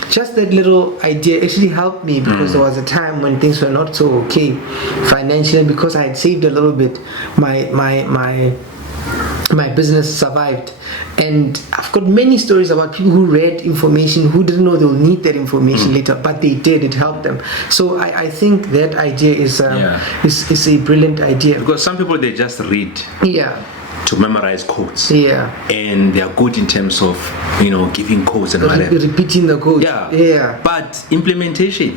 Just that little idea actually helped me, because there was a time when things were not so okay financially, because I had saved a little bit. My business survived, and I've got many stories about people who read information who didn't know they'll need that information later, but they did. It helped them. So I think that idea is a brilliant idea, because some people, they just read to memorize quotes, and they are good in terms of giving quotes and whatever, repeating the quotes, but implementation,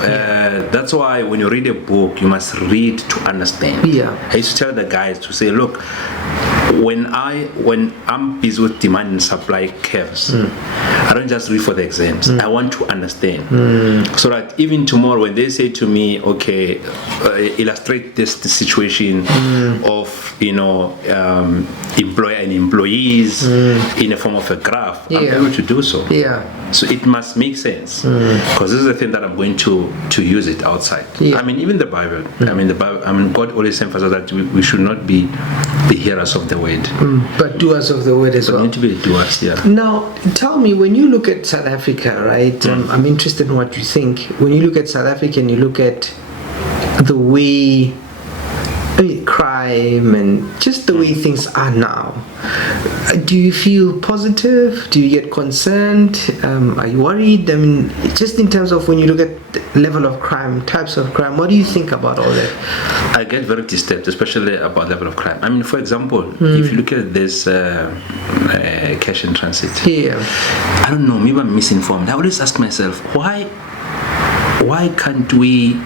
that's why when you read a book, you must read to understand. I used to tell the guys to say, look, when I'm busy with demand and supply curves, I don't just read for the exams. I want to understand, so that even tomorrow when they say to me, okay, illustrate this situation of employer and employees in the form of a graph, I'm able to do so. So it must make sense, because this is the thing that I'm going to use it outside. I mean, even the Bible. I mean, God always emphasizes that we should not be the hearers of the word, but doers of the word as well. We need to be doers. Now, tell me, when you look at South Africa, right? I'm interested in what you think. When you look at South Africa and you look at the way crime and just the way things are now, do you feel positive? Do you get concerned? Are you worried? I mean, just in terms of when you look at the level of crime, types of crime, what do you think about all that? I get very disturbed, especially about level of crime. I mean, for example, if you look at this cash in transit, I don't know, maybe I'm misinformed. I always ask myself, why can't we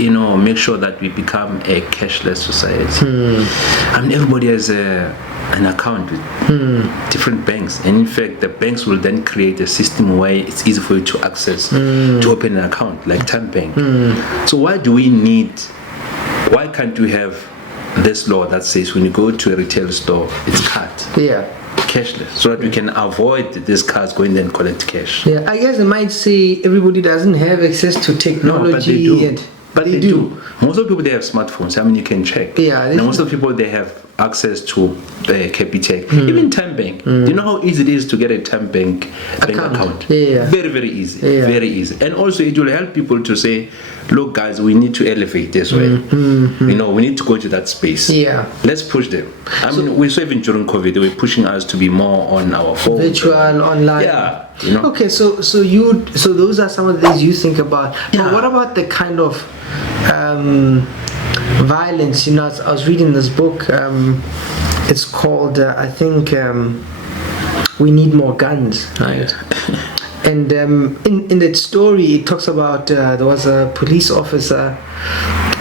make sure that we become a cashless society? I mean, everybody has an account with different banks, and in fact the banks will then create a system where it's easy for you to access to open an account, like Thabang. So why can't we have this law that says when you go to a retail store, it's card, cashless, so that we can avoid these cards going there and collect cash? I guess I might say everybody doesn't have access to technology. No, but they do. But they do. Most of the people, they have smartphones. I mean, you can check. And most of the people, they have access to Capitec, even Thabang. Do you know how easy it is to get a Thabang bank account? Very, very easy. Very easy. And also, it will help people to say, look, guys, we need to elevate this way. We need to go to that space. Let's push them. I mean, we saw even during COVID, they were pushing us to be more on our phone, virtual, online. Okay, so those are some of the things you think about. But what about the kind of violence? I was reading this book. It's called, I think, We Need More Guns, right? And in that story, it talks about there was a police officer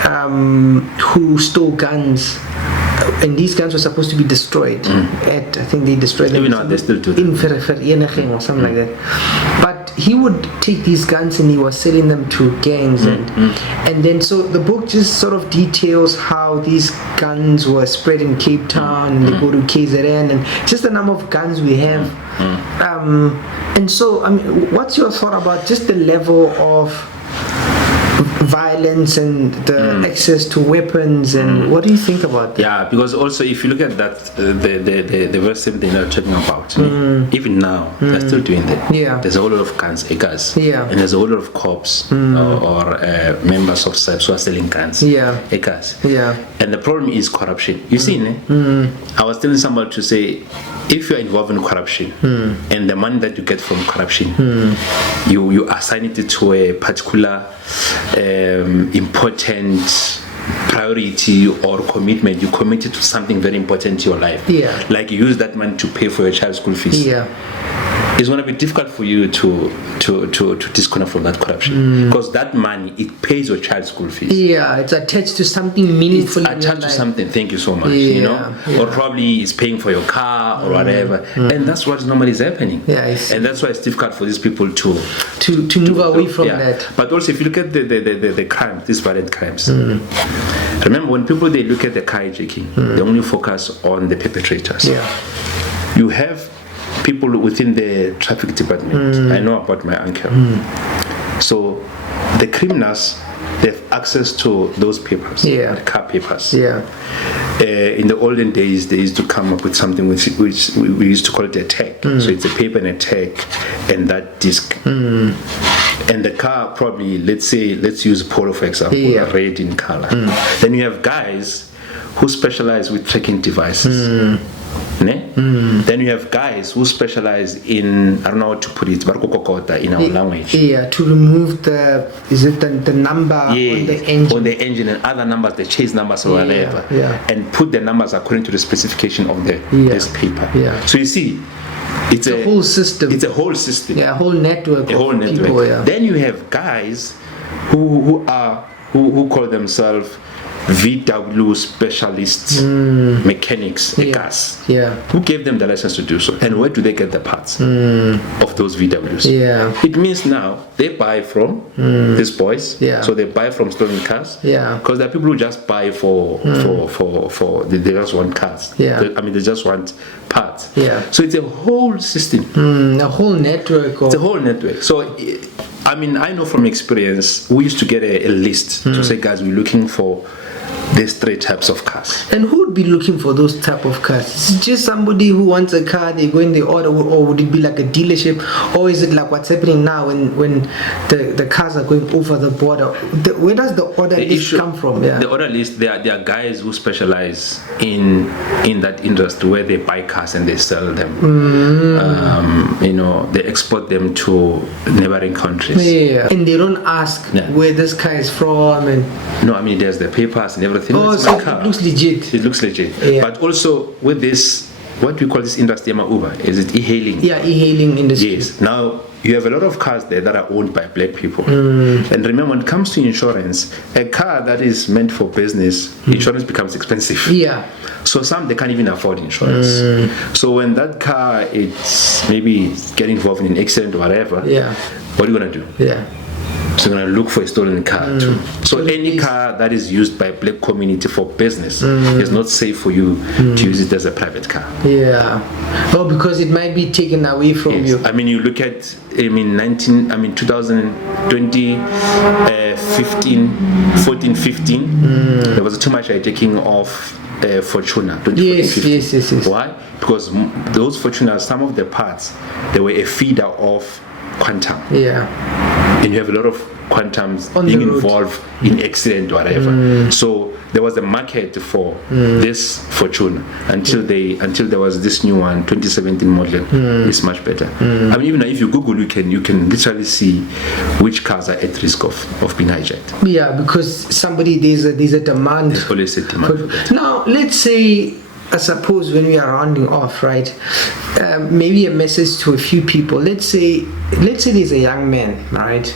who stole guns, and these guns were supposed to be destroyed. I think they destroyed them. Even now, they still do that. In Vereniging or something like that. But he would take these guns and he was selling them to gangs, and then so the book just sort of details how these guns were spread in Cape Town, and they go to KZN, and just the number of guns we have. And so, I mean, what's your thought about just the level of violence and the access to weapons, and what do you think about that? Yeah, because also if you look at that, the very same thing they're talking about, even now they're still doing that. Yeah. There's a whole lot of guns, Yeah. and there's a whole lot of cops or members of SAPS who are selling guns, Yeah. Yeah. And the problem is corruption. You see, I was telling somebody to say, if you're involved in corruption and the money that you get from corruption, you assign it to a particular important priority or commitment, you commit it to something very important to your life. Yeah. Like you use that money to pay for your child's school fees. Yeah. It's going to be difficult for you to disconnect from that corruption, because that money, it pays your child's school fees. Yeah, it's attached to something meaningful. It's attached to something. Thank you so much. Yeah, you know, or probably it's paying for your car or whatever, and that's what normally is happening. Yeah, I see. And that's why it's difficult for these people to move away from that. But also, if you look at the crimes, these violent crimes, remember when people they look at the car hijacking, they only focus on the perpetrators. Yeah. You have people within the traffic department. I know about my uncle. So the criminals, they have access to those papers, Yeah. the car papers. Yeah. In the olden days, they used to come up with something which we used to call it a tag. So it's a paper and a tag and that disc. And the car probably, let's use Polo for example, red in color. Then you have guys who specialize with tracking devices. Then you have guys who specialize in, I don't know how to put it, in our language. Yeah, to remove the number on the engine. On the engine and other numbers, the chase numbers or whatever. Yeah. And put the numbers according to the specification of this paper. Yeah. So you see, it's a whole system. It's a whole system. Yeah, a whole network. A whole network. People, yeah. Then you have guys who call themselves VW specialists, mechanics, cars. Yeah. Who gave them the license to do so? And where do they get the parts of those VWs? Yeah. It means now they buy from these boys. Yeah. So they buy from stolen cars. Yeah. Because there are people who just buy for they just want cars. Yeah. They just want parts. Yeah. So it's a whole system. A whole network. It's a whole network. So I know from experience, we used to get a list to say, guys, we're looking for these 3 types of cars. And who would be looking for those type of cars? Is it just somebody who wants a car, they go in the order, or would it be like a dealership, or is it like what's happening now when the cars are going over the border? Where does the order list come from? Yeah. The order list, there are guys who specialize in that industry where they buy cars and they sell them. They export them to neighboring countries. Yeah. And they don't ask where this car is from. And no, there's the papers and everything. Oh, it's so my car. It looks legit. It looks legit. Yeah. But also with this, what we call this industry, Uber, is it e-hailing? Yeah, e-hailing industry. Yes. Now, you have a lot of cars there that are owned by black people. And remember, when it comes to insurance, a car that is meant for business, insurance becomes expensive. Yeah. So some, they can't even afford insurance. So when that car, it's maybe getting involved in an accident or whatever, what are you going to do? Yeah. So you're going to look for a stolen car too. So any car that is used by black community for business is not safe for you to use it as a private car. Yeah. Oh, because it might be taken away from you. You look at 2020, 14, 15, there was too much hijacking of Fortuna. Yes. Why? Because those Fortunas, some of the parts, they were a feeder of Quantum. Yeah. And you have a lot of Quantums being involved in accident or whatever. So there was a market for this Fortuna until there was this new one, 2017 model. It's much better. Even if you Google, you can literally see which cars are at risk of being hijacked. Yeah, because there's a demand. There's always a demand. Now, let's say, I suppose when we are rounding off, right? Maybe a message to a few people. Let's say there's a young man, right,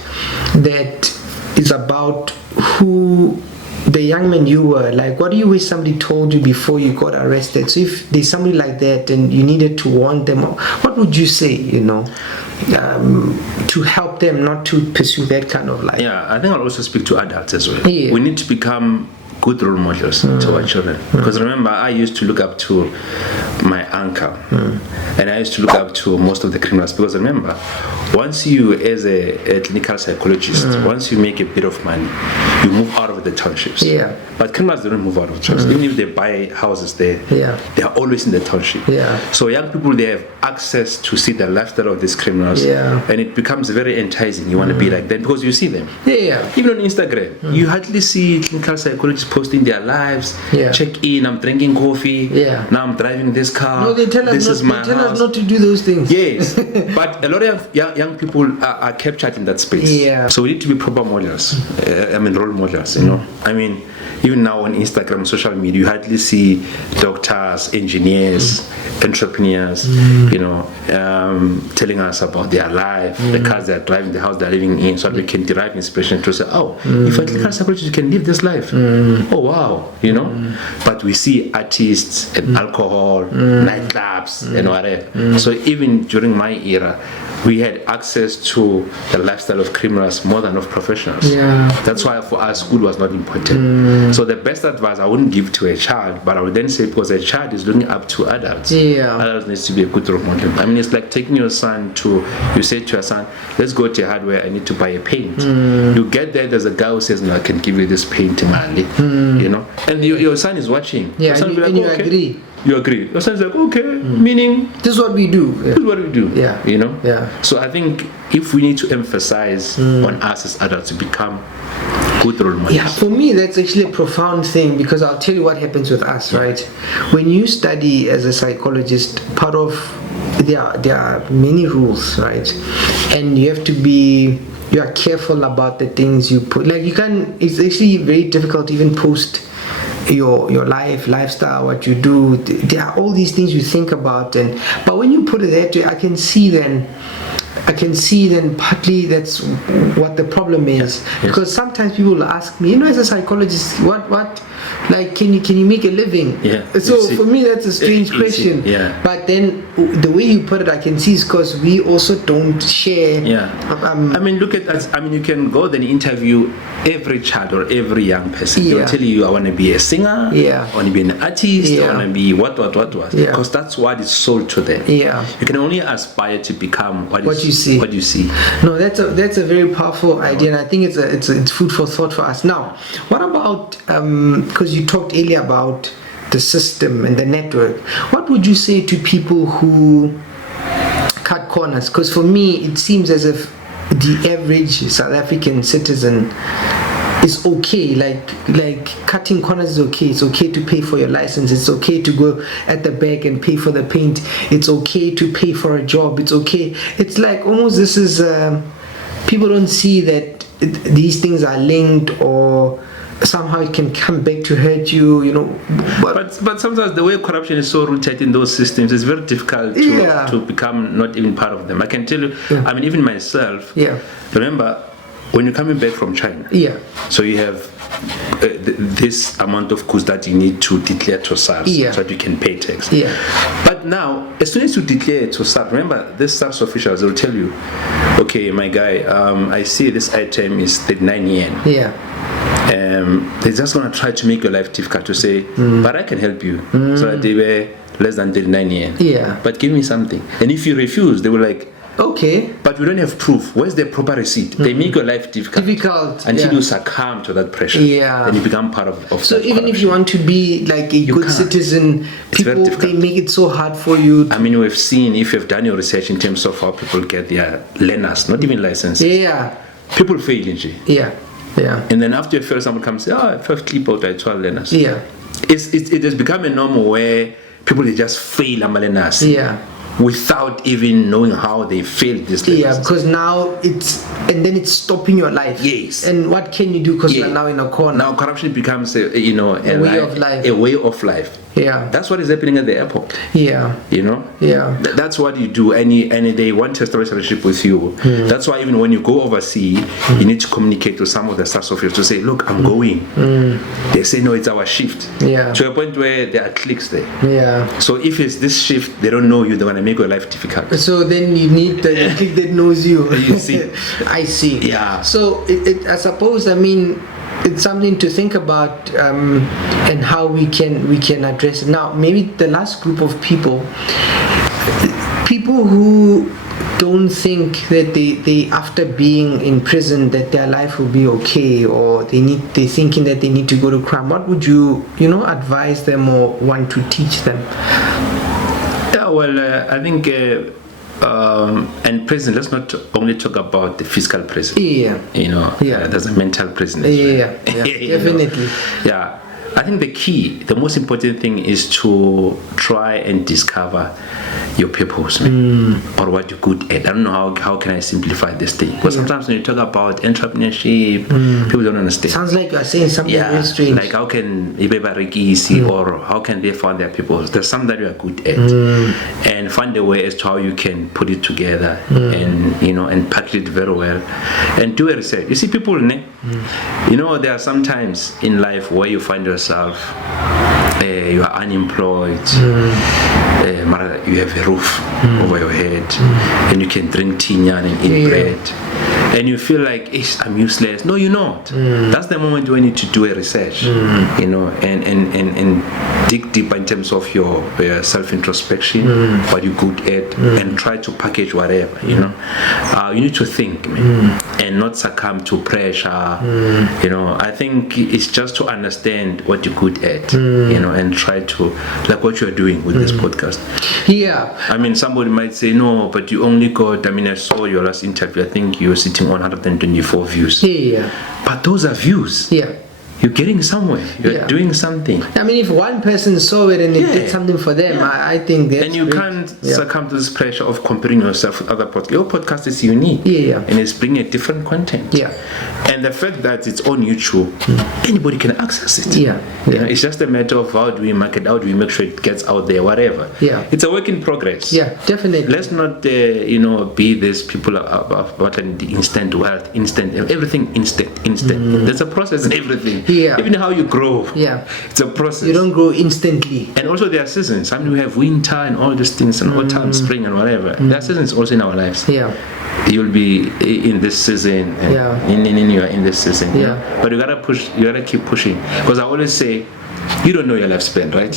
that is about who the young man you were. Like, what do you wish somebody told you before you got arrested? So if there's somebody like that and you needed to warn them, what would you say? To help them not to pursue that kind of life. Yeah, I think I'll also speak to adults as well. Yeah. We need to become good role models to our children. Because remember, I used to look up to my uncle, and I used to look up to most of the criminals. Because remember, once you, as a clinical psychologist, once you make a bit of money, you move out of the townships. Yeah. But criminals don't move out of the townships. Even if they buy houses there, they are always in the township. Yeah. So young people, they have access to see the lifestyle of these criminals, and it becomes very enticing. You want to be like them because you see them. Even on Instagram, you hardly see clinical psychologists posting their lives. Check in, I'm drinking coffee. Now I'm driving this car. No, they tell us, us not to do those things. Yes, but a lot of young people are captured in that space. So we need to be proper models. Role models. You know, even now on Instagram, social media, you hardly see doctors, engineers, entrepreneurs, telling us about their life, the cars they're driving, the house they're living in, so that we can derive inspiration to say, if a clinical psychologist can live this life, oh wow, But we see artists and alcohol, nightclubs, and whatever. So even during my era, we had access to the lifestyle of criminals more than of professionals. That's why for us, school was not important. So the best advice I wouldn't give to a child, but I would then say, because a child is looking up to adults, adults needs to be a good role model. It's like taking your son you say to your son, let's go to hardware, I need to buy a paint. You get there's a guy who says, no, I can give you this paint, Mali. And your son is watching. Yeah, and you agree. You agree. Your son's like, okay, meaning this is what we do. This is what we do. Yeah. So I think if we need to emphasize on us as adults to become good role models. Yeah, for me that's actually a profound thing, because I'll tell you what happens with us, right? When you study as a psychologist, part of there are many rules, right? And you are careful about the things you put. Like it's actually very difficult to even post your lifestyle, what you do. There are all these things you think about, but when you put it that way, I can see then partly that's what the problem is. Because sometimes people will ask me, as a psychologist, what like can you make a living? So for me that's a strange question. But then the way you put it, I can see, is because we also don't share. Look at us. You can go and interview every child or every young person. They'll tell you, I want to be a singer, I want to be an artist, I want to be what, because that's what is sold to them. You can only aspire to become what you see. No, that's a very powerful idea, and I think it's food for thought for us. Now, what about because you talked earlier about the system and the network, what would you say to people who cut corners? Because for me it seems as if the average South African citizen is okay, like cutting corners is okay. It's okay to pay for your license, it's okay to go at the back and pay for the paint, it's okay to pay for a job, it's okay. It's like almost this is people don't see that these things are linked, or somehow it can come back to hurt you, But sometimes the way corruption is so rooted in those systems, it's very difficult to become not even part of them. I can tell you, even myself, remember when you're coming back from China, so you have this amount of goods that you need to declare to SARS so that you can pay tax. But now, as soon as you declare to SARS, remember, this SARS officials will tell you, okay, my guy, I see this item is 39 yen. They're just going to try to make your life difficult, to say, but I can help you, so that they were less than 39 yen. But give me something. And if you refuse, they were like, okay, but we don't have proof. Where's the proper receipt? They make your life difficult until you succumb to that pressure. And you become part of so that even corruption. If you want to be like a good citizen, people, they make it so hard for you. We've seen, if you've done your research in terms of how people get their learners, not even licenses. People fail in and then after you fail, someone comes and say, I have clip out, I 12 learners. It has become a norm where people, they just fail learners. Without even knowing how they failed this learners. Because now it's stopping your life. And what can you do, because you're now in a corner. Now corruption becomes a way of life. That's what is happening at the airport. That's what you do. Any day want to establish a relationship with you. That's why even when you go overseas, you need to communicate to some of the staff officers to say, look, I'm going. They say, no, it's our shift. To a point where there are cliques there. So if it's this shift, they don't know you, they're going to make your life difficult. So then you need the clique that knows you. You see. I see. Yeah. So I suppose, it's something to think about, and how we can address it. Now, maybe the last group of people who don't think that they after being in prison that their life will be okay, or they're thinking that they need to go to crime. What would you advise them or want to teach them? Yeah, well, I think and prison, let's not only talk about the physical prison. There's a mental prison as well. Definitely. Yeah, I think the most important thing is to try and discover your purpose, or what you're good at. I don't know how can I simplify this thing, because sometimes when you talk about entrepreneurship, people don't understand. Sounds like you're saying something very strange. Like how can or how can they find their purpose? There's something that you are good at, and find a way as to how you can put it together, and package it very well, and do a research. You see, people, there are sometimes in life where you find yourself, you are unemployed, you have a roof over your head, and you can drink tinyan and eat bread, and you feel like, I'm useless. No, you're not. That's the moment when you need to do a research, and dig deeper in terms of your self-introspection, what you're good at, and try to package whatever, you need to think, and not succumb to pressure. I think it's just to understand what you're good at, and try to, like what you're doing with this podcast. Yeah. I mean, somebody might say, no, but you only got, I saw your last interview, I think you were sitting on 124 views. Yeah. But those are views. Yeah. You're getting somewhere. You're doing something. I mean, if one person saw it and it did something for them, I think that's. And you can't succumb to this pressure of comparing yourself with other podcasts. Your podcast is unique. And it's bringing a different content. And the fact that it's on YouTube, anybody can access it. It's just a matter of how do we market, how do we make sure it gets out there, whatever. It's a work in progress. Definitely. Let's not, be these people about the instant wealth, instant, everything instant. There's a process in everything. Even how you grow. It's a process. You don't grow instantly. And also there are seasons. I mean, we have winter and all these things, and autumn, spring, and whatever. There are seasons also in our lives. You'll be in this season, and you are in this season. But you gotta push. You gotta keep pushing. Because I always say, you don't know your lifespan, right?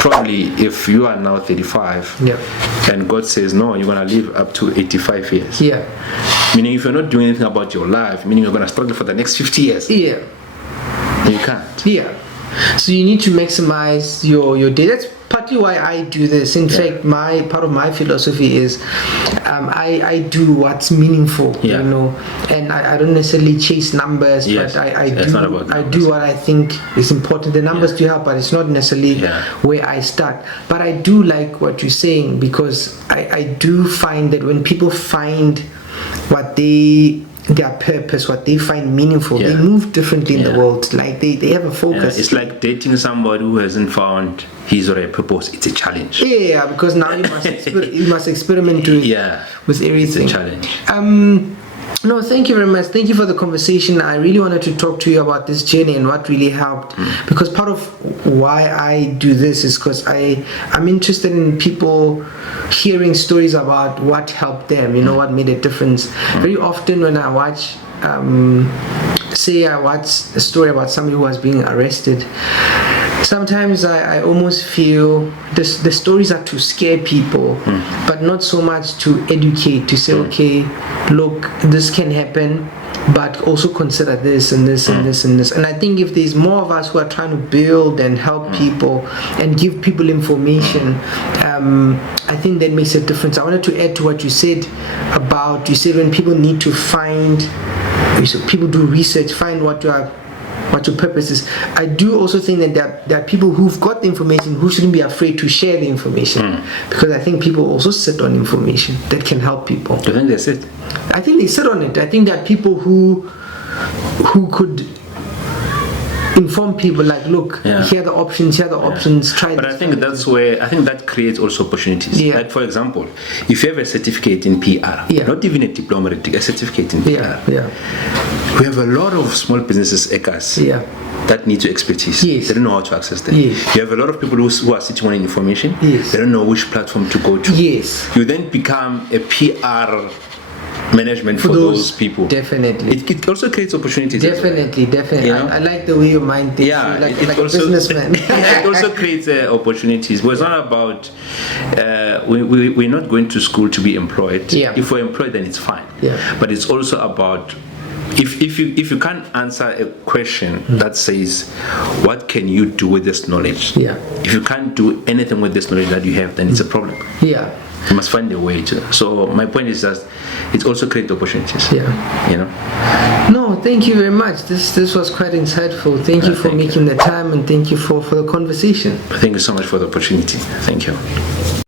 Probably if you are now 35, and God says no, you're gonna live up to 85 years. Meaning, if you're not doing anything about your life, meaning you're gonna struggle for the next 50 years. You can't. So you need to maximize your day. That's partly why I do this. In fact, part of my philosophy is I do what's meaningful, and I don't necessarily chase numbers, but I do what I think is important. The numbers do help, but it's not necessarily where I start. But I do like what you're saying, because I do find that when people find what their purpose, what they find meaningful, they move differently in the world. Like they have a focus. It's like dating somebody who hasn't found his or her purpose. It's a challenge. Because now you must experiment with everything. It's a challenge. No, thank you very much. Thank you for the conversation. I really wanted to talk to you about this journey and what really helped, because part of why I do this is because I'm interested in people hearing stories about what helped them, what made a difference. Very often when I watch I watch a story about somebody who was being arrested, sometimes I almost feel the stories are to scare people, but not so much to educate, to say, okay, look, this can happen, but also consider this and this and this and this. And I think if there's more of us who are trying to build and help people and give people information, I think that makes a difference. I wanted to add to what you said when people need to people do research, find what your purpose is. I do also think that there are people who've got the information who shouldn't be afraid to share the information, because I think people also sit on information that can help people. Do you think they sit? I think they sit on it. I think there are people who could inform people, like, look, here are the options, try but this. I think that creates also opportunities. Like, for example, if you have a certificate in PR, not even a diploma, a certificate in PR, we have a lot of small businesses, that need your expertise. They don't know how to access them. You have a lot of people who are sitting on information. They don't know which platform to go to. You then become a PR management for those people. Definitely. It also creates opportunities. Definitely. You know? I like the way your mind thinks. Yeah, like it a also, businessman. it also creates opportunities. But it's not about we're not going to school to be employed. Yeah. If we're employed, then it's fine. Yeah. But it's also about if you can't answer a question that says what can you do with this knowledge. Yeah. If you can't do anything with this knowledge that you have, then it's a problem. Yeah. You must find a way to. So my point is that it also creates opportunities. Yeah. You know. No, thank you very much. This was quite insightful. Thank you for making the time, and thank you for the conversation. Thank you so much for the opportunity. Thank you.